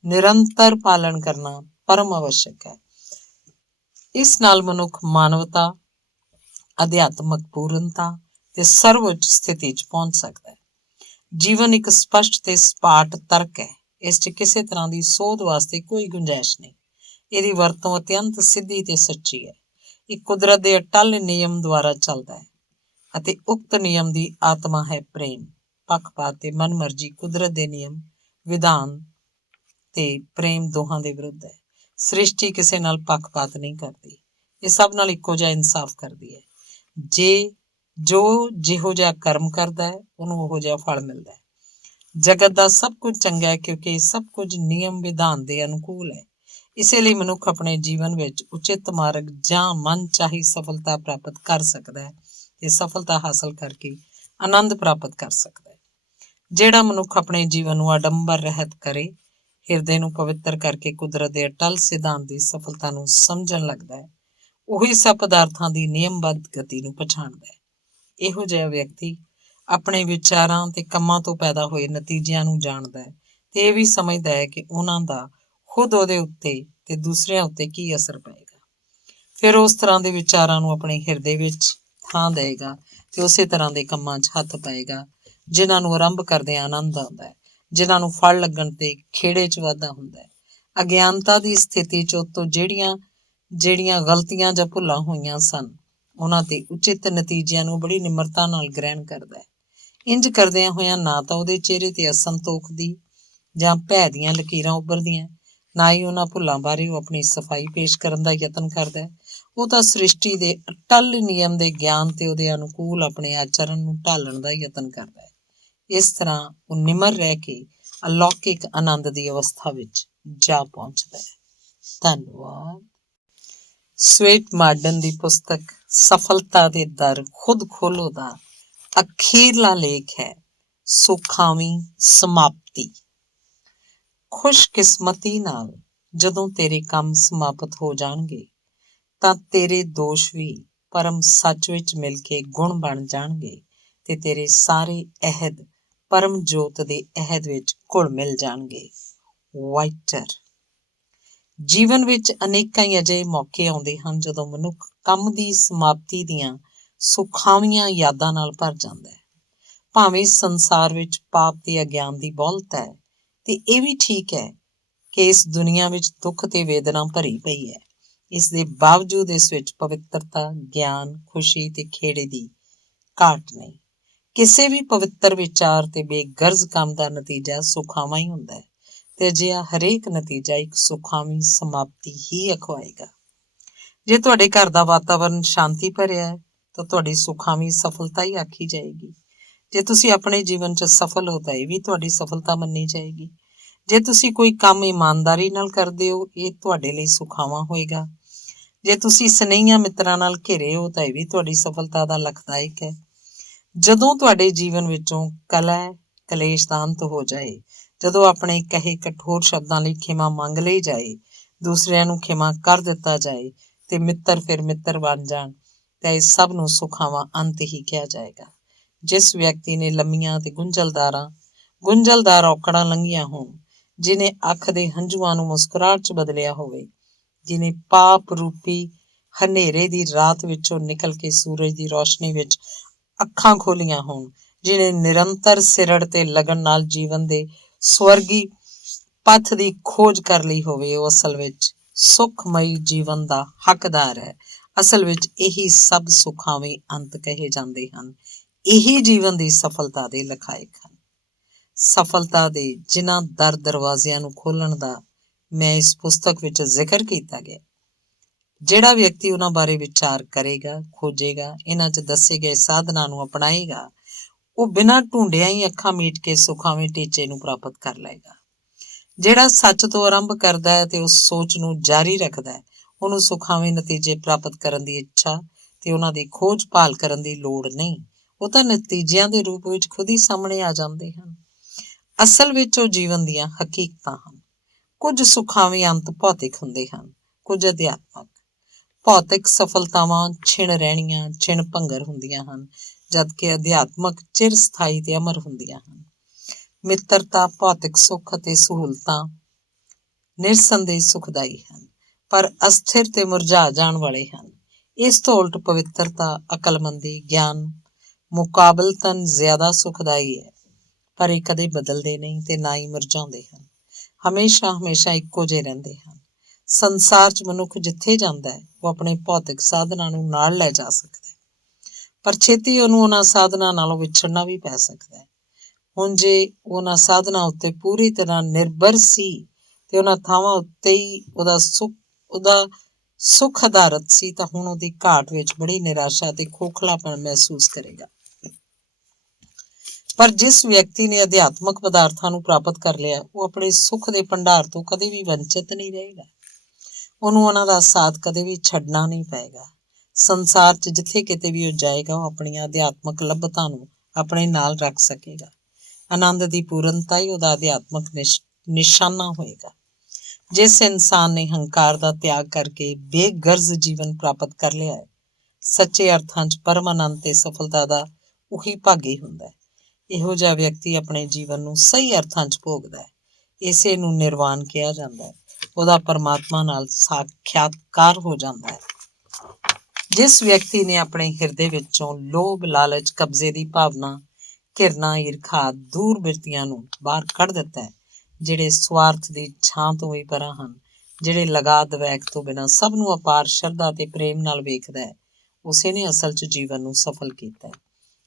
ਨਿਰੰਤਰ ਪਾਲਣ ਕਰਨਾ ਪਰਮ ਆਵਸ਼ਕ ਹੈ। ਇਸ ਨਾਲ ਮਨੁੱਖ ਮਾਨਵਤਾ, ਅਧਿਆਤਮਕ ਪੂਰਨਤਾ ਤੇ ਸਰਵਉੱਚ ਸਥਿਤੀ 'ਚ ਪਹੁੰਚ ਸਕਦਾ ਹੈ। ਜੀਵਨ ਇੱਕ ਸਪਸ਼ਟ ਤੇ ਸਪਾਟ ਤਰਕ ਹੈ। ਇਸ 'ਚ ਕਿਸੇ ਤਰ੍ਹਾਂ ਦੀ ਸੋਧ ਵਾਸਤੇ ਕੋਈ ਗੁੰਜਾਇਸ਼ ਨਹੀਂ। ਇਹਦੀ ਵਰਤੋਂ ਅਤਿਅੰਤ ਸਿੱਧੀ ਤੇ ਸੱਚੀ ਹੈ। ਇਹ ਕੁਦਰਤ ਦੇ ਅਟੱਲ ਨਿਯਮ ਦੁਆਰਾ ਚੱਲਦਾ ਹੈ ਅਤੇ ਉਕਤ ਨਿਯਮ ਦੀ ਆਤਮਾ ਹੈ ਪ੍ਰੇਮ। ਪੱਖਪਾਤ ਤੇ ਮਨਮਰਜ਼ੀ ਕੁਦਰਤ ਦੇ ਨਿਯਮ, ਵਿਧਾਨ ਤੇ ਪ੍ਰੇਮ ਦੋਹਾਂ ਦੇ ਵਿਰੁੱਧ ਹੈ। ਸ੍ਰਿਸ਼ਟੀ ਕਿਸੇ ਨਾਲ ਪੱਖਪਾਤ ਨਹੀਂ ਕਰਦੀ, ਇਹ ਸਭ ਨਾਲ ਇੱਕੋ ਜਿਹਾ ਇਨਸਾਫ ਕਰਦੀ ਹੈ। ਜਿਹੋ ਜਿਹਾ ਕਰਮ ਕਰਦਾ ਹੈ ਉਹਨੂੰ ਉਹੋ ਜਿਹਾ ਫਲ ਮਿਲਦਾ ਹੈ। ਜਗਤ ਦਾ ਸਭ ਕੁਝ ਚੰਗਾ ਹੈ ਕਿਉਂਕਿ ਇਹ ਸਭ ਕੁਝ ਨਿਯਮ ਵਿਧਾਨ ਦੇ ਅਨੁਕੂਲ ਹੈ। ਇਸੇ ਲਈ ਮਨੁੱਖ ਆਪਣੇ ਜੀਵਨ ਵਿੱਚ ਉਚਿਤ ਮਾਰਗ ਜਾਂ ਮਨ ਚਾਹੀ ਸਫਲਤਾ ਪ੍ਰਾਪਤ ਕਰ ਸਕਦਾ ਹੈ ਤੇ ਸਫਲਤਾ ਹਾਸਲ ਕਰਕੇ ਆਨੰਦ ਪ੍ਰਾਪਤ ਕਰ ਸਕਦਾ ਹੈ। ਜਿਹੜਾ ਮਨੁੱਖ ਆਪਣੇ ਜੀਵਨ ਨੂੰ ਆਡੰਬਰ ਰਹਿਤ ਕਰੇ, ਹਿਰਦੇ ਨੂੰ ਪਵਿੱਤਰ ਕਰਕੇ ਕੁਦਰਤ ਦੇ ਅਟੱਲ ਸਿਧਾਂਤ ਦੀ ਸਫਲਤਾ ਨੂੰ ਸਮਝਣ ਲੱਗਦਾ ਹੈ, ਉਹੀ ਸਭ ਪਦਾਰਥਾਂ ਦੀ ਨਿਯਮਬੱਧ ਗਤੀ ਨੂੰ ਪਛਾਣਦਾ ਹੈ। ਇਹੋ ਜਿਹਾ ਵਿਅਕਤੀ ਆਪਣੇ ਵਿਚਾਰਾਂ ਤੇ ਕੰਮਾਂ ਤੋਂ ਪੈਦਾ ਹੋਏ ਨਤੀਜਿਆਂ ਨੂੰ ਜਾਣਦਾ ਹੈ ਤੇ ਇਹ ਵੀ ਸਮਝਦਾ ਹੈ ਕਿ ਉਹਨਾਂ ਦਾ ਖੁਦ ਉਹਦੇ ਉੱਤੇ ਤੇ ਦੂਸਰਿਆਂ ਉੱਤੇ ਕੀ ਅਸਰ ਪਏਗਾ। ਫਿਰ ਉਸ ਤਰ੍ਹਾਂ ਦੇ ਵਿਚਾਰਾਂ ਨੂੰ ਆਪਣੇ ਹਿਰਦੇ ਵਿੱਚ ਥਾਂ ਦੇਏਗਾ ਤੇ ਉਸੇ ਤਰ੍ਹਾਂ ਦੇ ਕੰਮਾਂ 'ਚ ਹੱਥ ਪਾਏਗਾ ਜਿਨ੍ਹਾਂ ਨੂੰ ਆਰੰਭ ਕਰਦਿਆਂ ਆਨੰਦ ਆਉਂਦਾ ਹੈ, ਜਿਨ੍ਹਾਂ ਨੂੰ ਫਲ ਲੱਗਣ ਤੇ ਖੇੜੇ 'ਚ ਵਾਧਾ ਹੁੰਦਾ ਹੈ। ਅਗਿਆਨਤਾ ਦੀ ਸਥਿਤੀ 'ਚ ਉਤੋਂ ਜਿਹੜੀਆਂ ਗਲਤੀਆਂ ਜਾਂ ਭੁੱਲਾਂ ਹੋਈਆਂ ਸਨ, ਉਹਨਾਂ ਤੇ ਉਚਿਤ ਨਤੀਜਿਆਂ ਨੂੰ ਬੜੀ ਨਿਮਰਤਾ ਨਾਲ ਗ੍ਰਹਿਣ ਕਰਦਾ ਹੈ। ਇੰਜ ਕਰਦਿਆਂ ਹੋਇਆਂ ਨਾ ਤਾਂ ਉਹਦੇ ਚਿਹਰੇ ਤੇ ਅਸੰਤੋਖ ਦੀ ਜਾਂ ਭੈ ਦੀਆਂ ਲਕੀਰਾਂ ਉੱਭਰਦੀਆਂ, ਨਾ ਹੀ ਉਹਨਾਂ ਭੁੱਲਾਂ ਬਾਰੇ ਉਹ ਆਪਣੀ ਸਫਾਈ ਪੇਸ਼ ਕਰਨ ਦਾ ਯਤਨ ਕਰਦਾ ਹੈ। ਉਹ ਤਾਂ ਸ੍ਰਿਸ਼ਟੀ ਦੇ ਅਟੱਲ ਨਿਯਮ ਦੇ ਗਿਆਨ ਤੇ ਉਹਦੇ ਅਨੁਕੂਲ ਆਪਣੇ ਆਚਰਣ ਨੂੰ ਢਾਲਣ ਦਾ ਯਤਨ ਕਰਦਾ ਹੈ। ਇਸ ਤਰ੍ਹਾਂ ਉਹ ਨਿਮਰ ਰਹਿ ਕੇ ਅਲੌਕਿਕ ਆਨੰਦ ਦੀ ਅਵਸਥਾ ਵਿੱਚ ਜਾ ਪਹੁੰਚਦਾ ਹੈ। ਧੰਨਵਾਦ। ਸਵੇਟ ਮਾਰਡਨ ਦੀ ਪੁਸਤਕ ਸਫਲਤਾ ਦੇ ਦਰ ਖੁਦ ਖੋਲੋ ਦਾ ਅਖੀਰਲਾ ਲੇਖ ਹੈ ਸੁਖਾਵੀਂ ਸਮਾਪਤੀ। ਖੁਸ਼ਕਿਸਮਤੀ ਨਾਲ ਜਦੋਂ ਤੇਰੇ ਕੰਮ ਸਮਾਪਤ ਹੋ ਜਾਣਗੇ ਤਾਂ ਤੇਰੇ ਦੋਸ਼ ਵੀ ਪਰਮ ਸੱਚ ਵਿੱਚ ਮਿਲ ਕੇ ਗੁਣ ਬਣ ਜਾਣਗੇ ਤੇ ਤੇਰੇ ਸਾਰੇ ਅਹਿਦ ਪਰਮ ਜੋਤ ਦੇ ਅਹਿਦ ਵਿੱਚ ਘੁਲ ਮਿਲ ਜਾਣਗੇ। ਵਾਈਟਰ। ਜੀਵਨ ਵਿੱਚ ਅਨੇਕਾਂ ਹੀ ਅਜਿਹੇ ਮੌਕੇ ਆਉਂਦੇ ਹਨ ਜਦੋਂ ਮਨੁੱਖ ਕੰਮ ਦੀ ਸਮਾਪਤੀ ਦੀਆਂ ਸੁਖਾਵੀਆਂ ਯਾਦਾਂ ਨਾਲ ਭਰ ਜਾਂਦਾ ਹੈ। ਭਾਵੇਂ ਸੰਸਾਰ ਵਿੱਚ ਪਾਪ ਤੇ ਅਗਿਆਨ ਦੀ ਬਹੁਲਤ ਹੈ ਤੇ ਇਹ ਵੀ ਠੀਕ ਹੈ ਕਿ ਇਸ ਦੁਨੀਆ ਵਿੱਚ ਦੁੱਖ ਤੇ ਵੇਦਨਾ ਭਰੀ ਪਈ ਹੈ, ਇਸ ਦੇ ਬਾਵਜੂਦ ਇਸ ਵਿੱਚ ਪਵਿੱਤਰਤਾ, ਗਿਆਨ, ਖੁਸ਼ੀ ਤੇ ਖੇੜੇ ਦੀ ਘਾਟ ਨਹੀਂ। ਕਿਸੇ ਵੀ ਪਵਿੱਤਰ ਵਿਚਾਰ ਤੇ ਬੇਗਰਜ਼ ਕੰਮ ਦਾ ਨਤੀਜਾ ਸੁਖਾਵਾਂ ਹੀ ਹੁੰਦਾ ਹੈ ਤੇ ਅਜਿਹਾ ਹਰੇਕ ਨਤੀਜਾ ਇੱਕ ਸੁਖਾਵੀਂ ਸਮਾਪਤੀ ਹੀ ਅਖਵਾਏਗਾ। ਜੇ ਤੁਹਾਡੇ ਘਰ ਦਾ ਵਾਤਾਵਰਨ ਸ਼ਾਂਤੀ ਭਰਿਆ ਹੈ ਤਾਂ ਤੁਹਾਡੀ ਸੁਖਾਵੀਂ ਸਫਲਤਾ ਹੀ ਆਖੀ ਜਾਏਗੀ। ਜੇ ਤੁਸੀਂ ਆਪਣੇ ਜੀਵਨ 'ਚ ਸਫਲ ਹੋ ਤਾਂ ਇਹ ਵੀ ਤੁਹਾਡੀ ਸਫਲਤਾ ਮੰਨੀ ਜਾਏਗੀ। ਜੇ ਤੁਸੀਂ ਕੋਈ ਕੰਮ ਇਮਾਨਦਾਰੀ ਨਾਲ ਕਰਦੇ ਹੋ, ਇਹ ਤੁਹਾਡੇ ਲਈ ਸੁਖਾਵਾਂ ਹੋਏਗਾ। ਜੇ ਤੁਸੀਂ ਸਨੇਹੀਆਂ ਮਿੱਤਰਾਂ ਨਾਲ ਘਿਰੇ ਹੋ ਤਾਂ ਇਹ ਵੀ ਤੁਹਾਡੀ ਸਫਲਤਾ ਦਾ ਲਖਦਾਇਕ ਹੈ। ਜਦੋਂ ਤੁਹਾਡੇ ਜੀਵਨ ਵਿੱਚੋਂ ਕਲੇਸ਼ ਦਾ ਅੰਤ ਹੋ ਜਾਏ, ਜਦੋਂ ਆਪਣੇ ਕਹੇ ਕਠੋਰ ਸ਼ਬਦਾਂ ਲਈ ਖਿਮਾ ਮੰਗ ਲਈ ਜਾਏ, ਦੂਸਰਿਆਂ ਨੂੰ ਖਿਮਾ ਕਰ ਦਿੱਤਾ ਜਾਏ ਤੇ ਮਿੱਤਰ ਫਿਰ ਮਿੱਤਰ ਬਣ ਜਾਣ, ਤਾਂ ਇਸ ਸਭ ਨੂੰ ਸੁਖਾਵਾਂ ਅੰਤ ਹੀ ਕਿਹਾ ਜਾਏਗਾ। ਜਿਸ ਵਿਅਕਤੀ ਨੇ ਲੰਮੀਆਂ ਤੇ ਗੁੰਝਲਦਾਰ ਔਕੜਾਂ ਲੰਘੀਆਂ ਹੋਣ, ਜਿਹਨੇ ਅੱਖ ਦੇ ਹੰਝੂਆਂ ਨੂੰ ਮੁਸਕਰਾਹਟ 'ਚ ਬਦਲਿਆ ਹੋਵੇ, ਜਿਹਨੇ ਪਾਪ ਰੂਪੀ ਹਨੇਰੇ ਦੀ ਰਾਤ ਵਿੱਚੋਂ ਨਿਕਲ ਕੇ ਸੂਰਜ ਦੀ ਰੌਸ਼ਨੀ ਵਿੱਚ ਅੱਖਾਂ ਖੋਲੀਆਂ ਹੋਣ, ਜਿਹਨੇ ਨਿਰੰਤਰ ਸਿਰੜ ਤੇ ਲਗਨ ਨਾਲ ਜੀਵਨ ਦੇ ਸਵਰਗੀ ਪੱਥ ਦੀ ਖੋਜ ਕਰ ਲਈ ਹੋਵੇ, ਉਹ ਅਸਲ ਵਿੱਚ ਸੁਖਮਈ ਜੀਵਨ ਦਾ ਹੱਕਦਾਰ ਹੈ। ਅਸਲ ਵਿੱਚ ਇਹੀ ਸਭ ਸੁਖਾਵੇਂ ਅੰਤ ਕਹੇ ਜਾਂਦੇ ਹਨ। ਇਹੀ ਜੀਵਨ ਦੀ ਸਫਲਤਾ ਦੇ ਲਖਾਇਕ ਹਨ। ਸਫਲਤਾ ਦੇ ਜਿਨ੍ਹਾਂ ਦਰਵਾਜ਼ਿਆਂ ਨੂੰ ਖੋਲ੍ਹਣ ਦਾ ਮੈਂ ਇਸ ਪੁਸਤਕ ਵਿੱਚ ਜ਼ਿਕਰ ਕੀਤਾ ਗਿਆ, ਜਿਹੜਾ ਵਿਅਕਤੀ ਉਹਨਾਂ ਬਾਰੇ ਵਿਚਾਰ ਕਰੇਗਾ, ਖੋਜੇਗਾ, ਇਹਨਾਂ 'ਚ ਦੱਸੇ ਗਏ ਸਾਧਨਾਂ ਨੂੰ ਅਪਣਾਏਗਾ, ਉਹ ਬਿਨਾਂ ਢੂੰਡਿਆਂ ਹੀ ਅੱਖਾਂ ਮੀਟ ਕੇ ਸੁਖਾਵੇਂ ਟੀਚੇ ਨੂੰ ਪ੍ਰਾਪਤ ਕਰ ਲਏਗਾ। ਜਿਹੜਾ ਸੱਚ ਤੋਂ ਆਰੰਭ ਕਰਦਾ ਹੈ ਤੇ ਉਸ ਸੋਚ ਨੂੰ ਜਾਰੀ ਰੱਖਦਾ ਹੈ, ਉਹਨੂੰ ਸੁਖਾਵੇਂ ਨਤੀਜੇ ਪ੍ਰਾਪਤ ਕਰਨ ਦੀ ਇੱਛਾ ਤੇ ਉਹਨਾਂ ਦੀ ਖੋਜ ਭਾਲ ਕਰਨ ਦੀ ਲੋੜ ਨਹੀਂ। ਉਹ ਤਾਂ ਨਤੀਜਿਆਂ ਦੇ ਰੂਪ ਵਿੱਚ ਖੁਦ ਹੀ ਸਾਹਮਣੇ ਆ ਜਾਂਦੇ ਹਨ। ਅਸਲ ਵਿੱਚ ਉਹ ਜੀਵਨ ਦੀਆਂ ਹਕੀਕਤਾਂ ਹਨ। ਕੁਝ ਸੁਖਾਵੇਂ ਅੰਤ ਭੌਤਿਕ ਹੁੰਦੇ ਹਨ, ਕੁਝ ਅਧਿਆਤਮਕ। ਭੌਤਿਕ ਸਫਲਤਾਵਾਂ ਛਿਣ ਰਹਿਣੀਆਂ, ਛਿਣ ਭੰਗਰ ਹੁੰਦੀਆਂ ਹਨ, ਜਦਕਿ ਅਧਿਆਤਮਕ ਚਿਰ ਸਥਾਈ ਤੇ ਅਮਰ ਹੁੰਦੀਆਂ ਹਨ। ਮਿੱਤਰਤਾ, ਭੌਤਿਕ ਸੁੱਖ ਅਤੇ ਸਹੂਲਤਾਂ ਨਿਰਸੰਦੇਹ ਸੁਖਦਾਈ ਹਨ, ਪਰ ਅਸਥਿਰ ਤੇ ਮੁਰਝਾ ਜਾਣ ਵਾਲੇ ਹਨ। ਇਸ ਤੋਂ ਉਲਟ ਪਵਿੱਤਰਤਾ, ਅਕਲਮੰਦੀ, ਗਿਆਨ ਮੁਕਾਬਲਤਨ ਜ਼ਿਆਦਾ ਸੁਖਦਾਈ ਹੈ, ਪਰ ਇਹ ਕਦੇ ਬਦਲਦੇ ਨਹੀਂ ਤੇ ਨਾ ਹੀ ਮੁਰਝਾਉਂਦੇ ਹਨ। ਹਮੇਸ਼ਾ ਹਮੇਸ਼ਾ ਇੱਕੋ ਜਿਹੇ ਰਹਿੰਦੇ ਹਨ। ਸੰਸਾਰ 'ਚ ਮਨੁੱਖ ਜਿੱਥੇ ਜਾਂਦਾ ਹੈ, ਉਹ ਆਪਣੇ ਭੌਤਿਕ ਸਾਧਨਾਂ ਨੂੰ ਨਾਲ ਲੈ ਜਾ ਸਕਦਾ ਹੈ, ਪਰ ਛੇਤੀ ਉਹਨੂੰ ਉਹਨਾਂ ਸਾਧਨਾਂ ਨਾਲੋਂ ਵਿਛੜਨਾ ਵੀ ਪੈ ਸਕਦਾ ਹੈ। ਹੁਣ ਜੇ ਉਹਨਾਂ ਸਾਧਨਾਂ ਉੱਤੇ ਪੂਰੀ ਤਰ੍ਹਾਂ ਨਿਰਭਰ ਸੀ ਤੇ ਉਹਨਾਂ ਥਾਵਾਂ ਉੱਤੇ ਹੀ ਉਹਦਾ ਸੁੱਖ ਆਧਾਰਿਤ ਸੀ, ਤਾਂ ਹੁਣ ਉਹਦੀ ਘਾਟ ਵਿੱਚ ਬੜੀ ਨਿਰਾਸ਼ਾ ਤੇ ਖੋਖਲਾਪਣ ਮਹਿਸੂਸ ਕਰੇਗਾ। ਪਰ ਜਿਸ ਵਿਅਕਤੀ ਨੇ ਅਧਿਆਤਮਕ ਪਦਾਰਥਾਂ ਨੂੰ ਪ੍ਰਾਪਤ ਕਰ ਲਿਆ, ਉਹ ਆਪਣੇ ਸੁੱਖ ਦੇ ਭੰਡਾਰ ਤੋਂ ਕਦੇ ਵੀ ਵੰਚਿਤ ਨਹੀਂ ਰਹੇਗਾ। ਉਹਨੂੰ ਉਹਨਾਂ ਦਾ ਸਾਥ ਕਦੇ ਵੀ ਛੱਡਣਾ ਨਹੀਂ ਪਏਗਾ। ਸੰਸਾਰ 'ਚ ਜਿੱਥੇ ਕਿਤੇ ਵੀ ਉਹ ਜਾਏਗਾ, ਉਹ ਆਪਣੀਆਂ ਅਧਿਆਤਮਕ ਲੱਭਤਾਂ ਨੂੰ ਆਪਣੇ ਨਾਲ ਰੱਖ ਸਕੇਗਾ। ਆਨੰਦ ਦੀ ਪੂਰਨਤਾ ਹੀ ਉਹਦਾ ਅਧਿਆਤਮਕ ਨਿਸ਼ਾਨਾ ਹੋਏਗਾ। ਜਿਸ ਇਨਸਾਨ ਨੇ ਹੰਕਾਰ ਦਾ ਤਿਆਗ ਕਰਕੇ ਬੇਗਰਜ਼ ਜੀਵਨ ਪ੍ਰਾਪਤ ਕਰ ਲਿਆ ਹੈ, ਸੱਚੇ ਅਰਥਾਂ 'ਚ ਪਰਮ ਆਨੰਦ ਤੇ ਸਫਲਤਾ ਦਾ ਉਹੀ ਭਾਗੀ ਹੁੰਦਾ ਹੈ। ਇਹੋ ਜਿਹਾ ਵਿਅਕਤੀ ਆਪਣੇ ਜੀਵਨ ਨੂੰ ਸਹੀ ਅਰਥਾਂ 'ਚ ਭੋਗਦਾ ਹੈ। ਇਸੇ ਨੂੰ ਨਿਰਵਾਣ ਕਿਹਾ ਜਾਂਦਾ ਹੈ। ਉਹਦਾ ਪਰਮਾਤਮਾ ਨਾਲ ਸਾਖਿਆਤਕਾਰ ਹੋ ਜਾਂਦਾ ਹੈ। ਜਿਸ ਵਿਅਕਤੀ ਨੇ ਆਪਣੇ ਹਿਰਦੇ ਵਿੱਚੋਂ ਲੋਭ, ਲਾਲਚ, ਕਬਜ਼ੇ ਦੀ ਭਾਵਨਾ, ਘਿਰਨਾ, ਈਰਖਾ, ਦੂਰ ਬਿਰਤੀਆਂ ਨੂੰ ਬਾਹਰ ਕੱਢ ਦਿੱਤਾ ਹੈ, ਜਿਹੜੇ ਸਵਾਰਥ ਦੀ ਛਾਂ ਤੋਂ ਵੀ ਪਰਾਂ ਹਨ, ਜਿਹੜੇ ਲਗਾ ਦਵੈਕ ਤੋਂ ਬਿਨਾਂ ਸਭ ਨੂੰ ਅਪਾਰ ਸ਼ਰਧਾ ਤੇ ਪ੍ਰੇਮ ਨਾਲ ਵੇਖਦਾ ਹੈ, ਉਸੇ ਨੇ ਅਸਲ 'ਚ ਜੀਵਨ ਨੂੰ ਸਫਲ ਕੀਤਾ ਹੈ।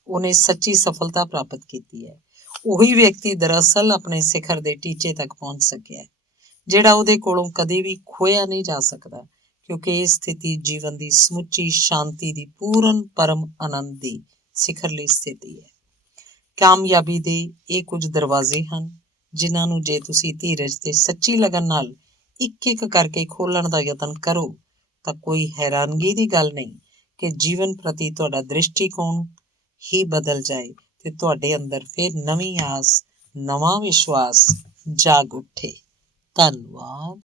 ਉਹਨੇ ਸੱਚੀ ਸਫਲਤਾ ਪ੍ਰਾਪਤ ਕੀਤੀ ਹੈ। ਉਹੀ ਵਿਅਕਤੀ ਦਰਅਸਲ ਆਪਣੇ ਸਿਖਰ ਦੇ ਟੀਚੇ ਤੱਕ ਪਹੁੰਚ ਸਕਿਆ, ਜਿਹੜਾ ਉਹਦੇ ਕੋਲੋਂ ਕਦੇ ਵੀ ਖੋਇਆ ਨਹੀਂ ਜਾ ਸਕਦਾ, ਕਿਉਂਕਿ ਇਹ ਸਥਿਤੀ ਜੀਵਨ ਦੀ ਸਮੁੱਚੀ ਸ਼ਾਂਤੀ ਦੀ ਪੂਰਨ ਪਰਮ ਆਨੰਦ ਦੀ ਸਿਖਰਲੀ ਸਥਿਤੀ ਹੈ। ਕਾਮਯਾਬੀ ਦੇ ਇਹ ਕੁਝ ਦਰਵਾਜ਼ੇ ਹਨ, ਜਿਨ੍ਹਾਂ ਨੂੰ ਜੇ ਤੁਸੀਂ ਧੀਰਜ ਤੇ ਸੱਚੀ ਲਗਨ ਨਾਲ ਇੱਕ ਇੱਕ ਕਰਕੇ ਖੋਲ੍ਹਣ ਦਾ ਯਤਨ ਕਰੋ, ਤਾਂ ਕੋਈ ਹੈਰਾਨਗੀ ਦੀ ਗੱਲ ਨਹੀਂ ਕਿ ਜੀਵਨ ਪ੍ਰਤੀ ਤੁਹਾਡਾ ਦ੍ਰਿਸ਼ਟੀਕੋਣ ਹੀ ਬਦਲ ਜਾਏ ਤੇ ਤੁਹਾਡੇ ਅੰਦਰ ਫਿਰ ਨਵੀਂ ਆਸ, ਨਵਾਂ ਵਿਸ਼ਵਾਸ ਜਾਗ ਉੱਠੇ। ਧੰਨਵਾਦ।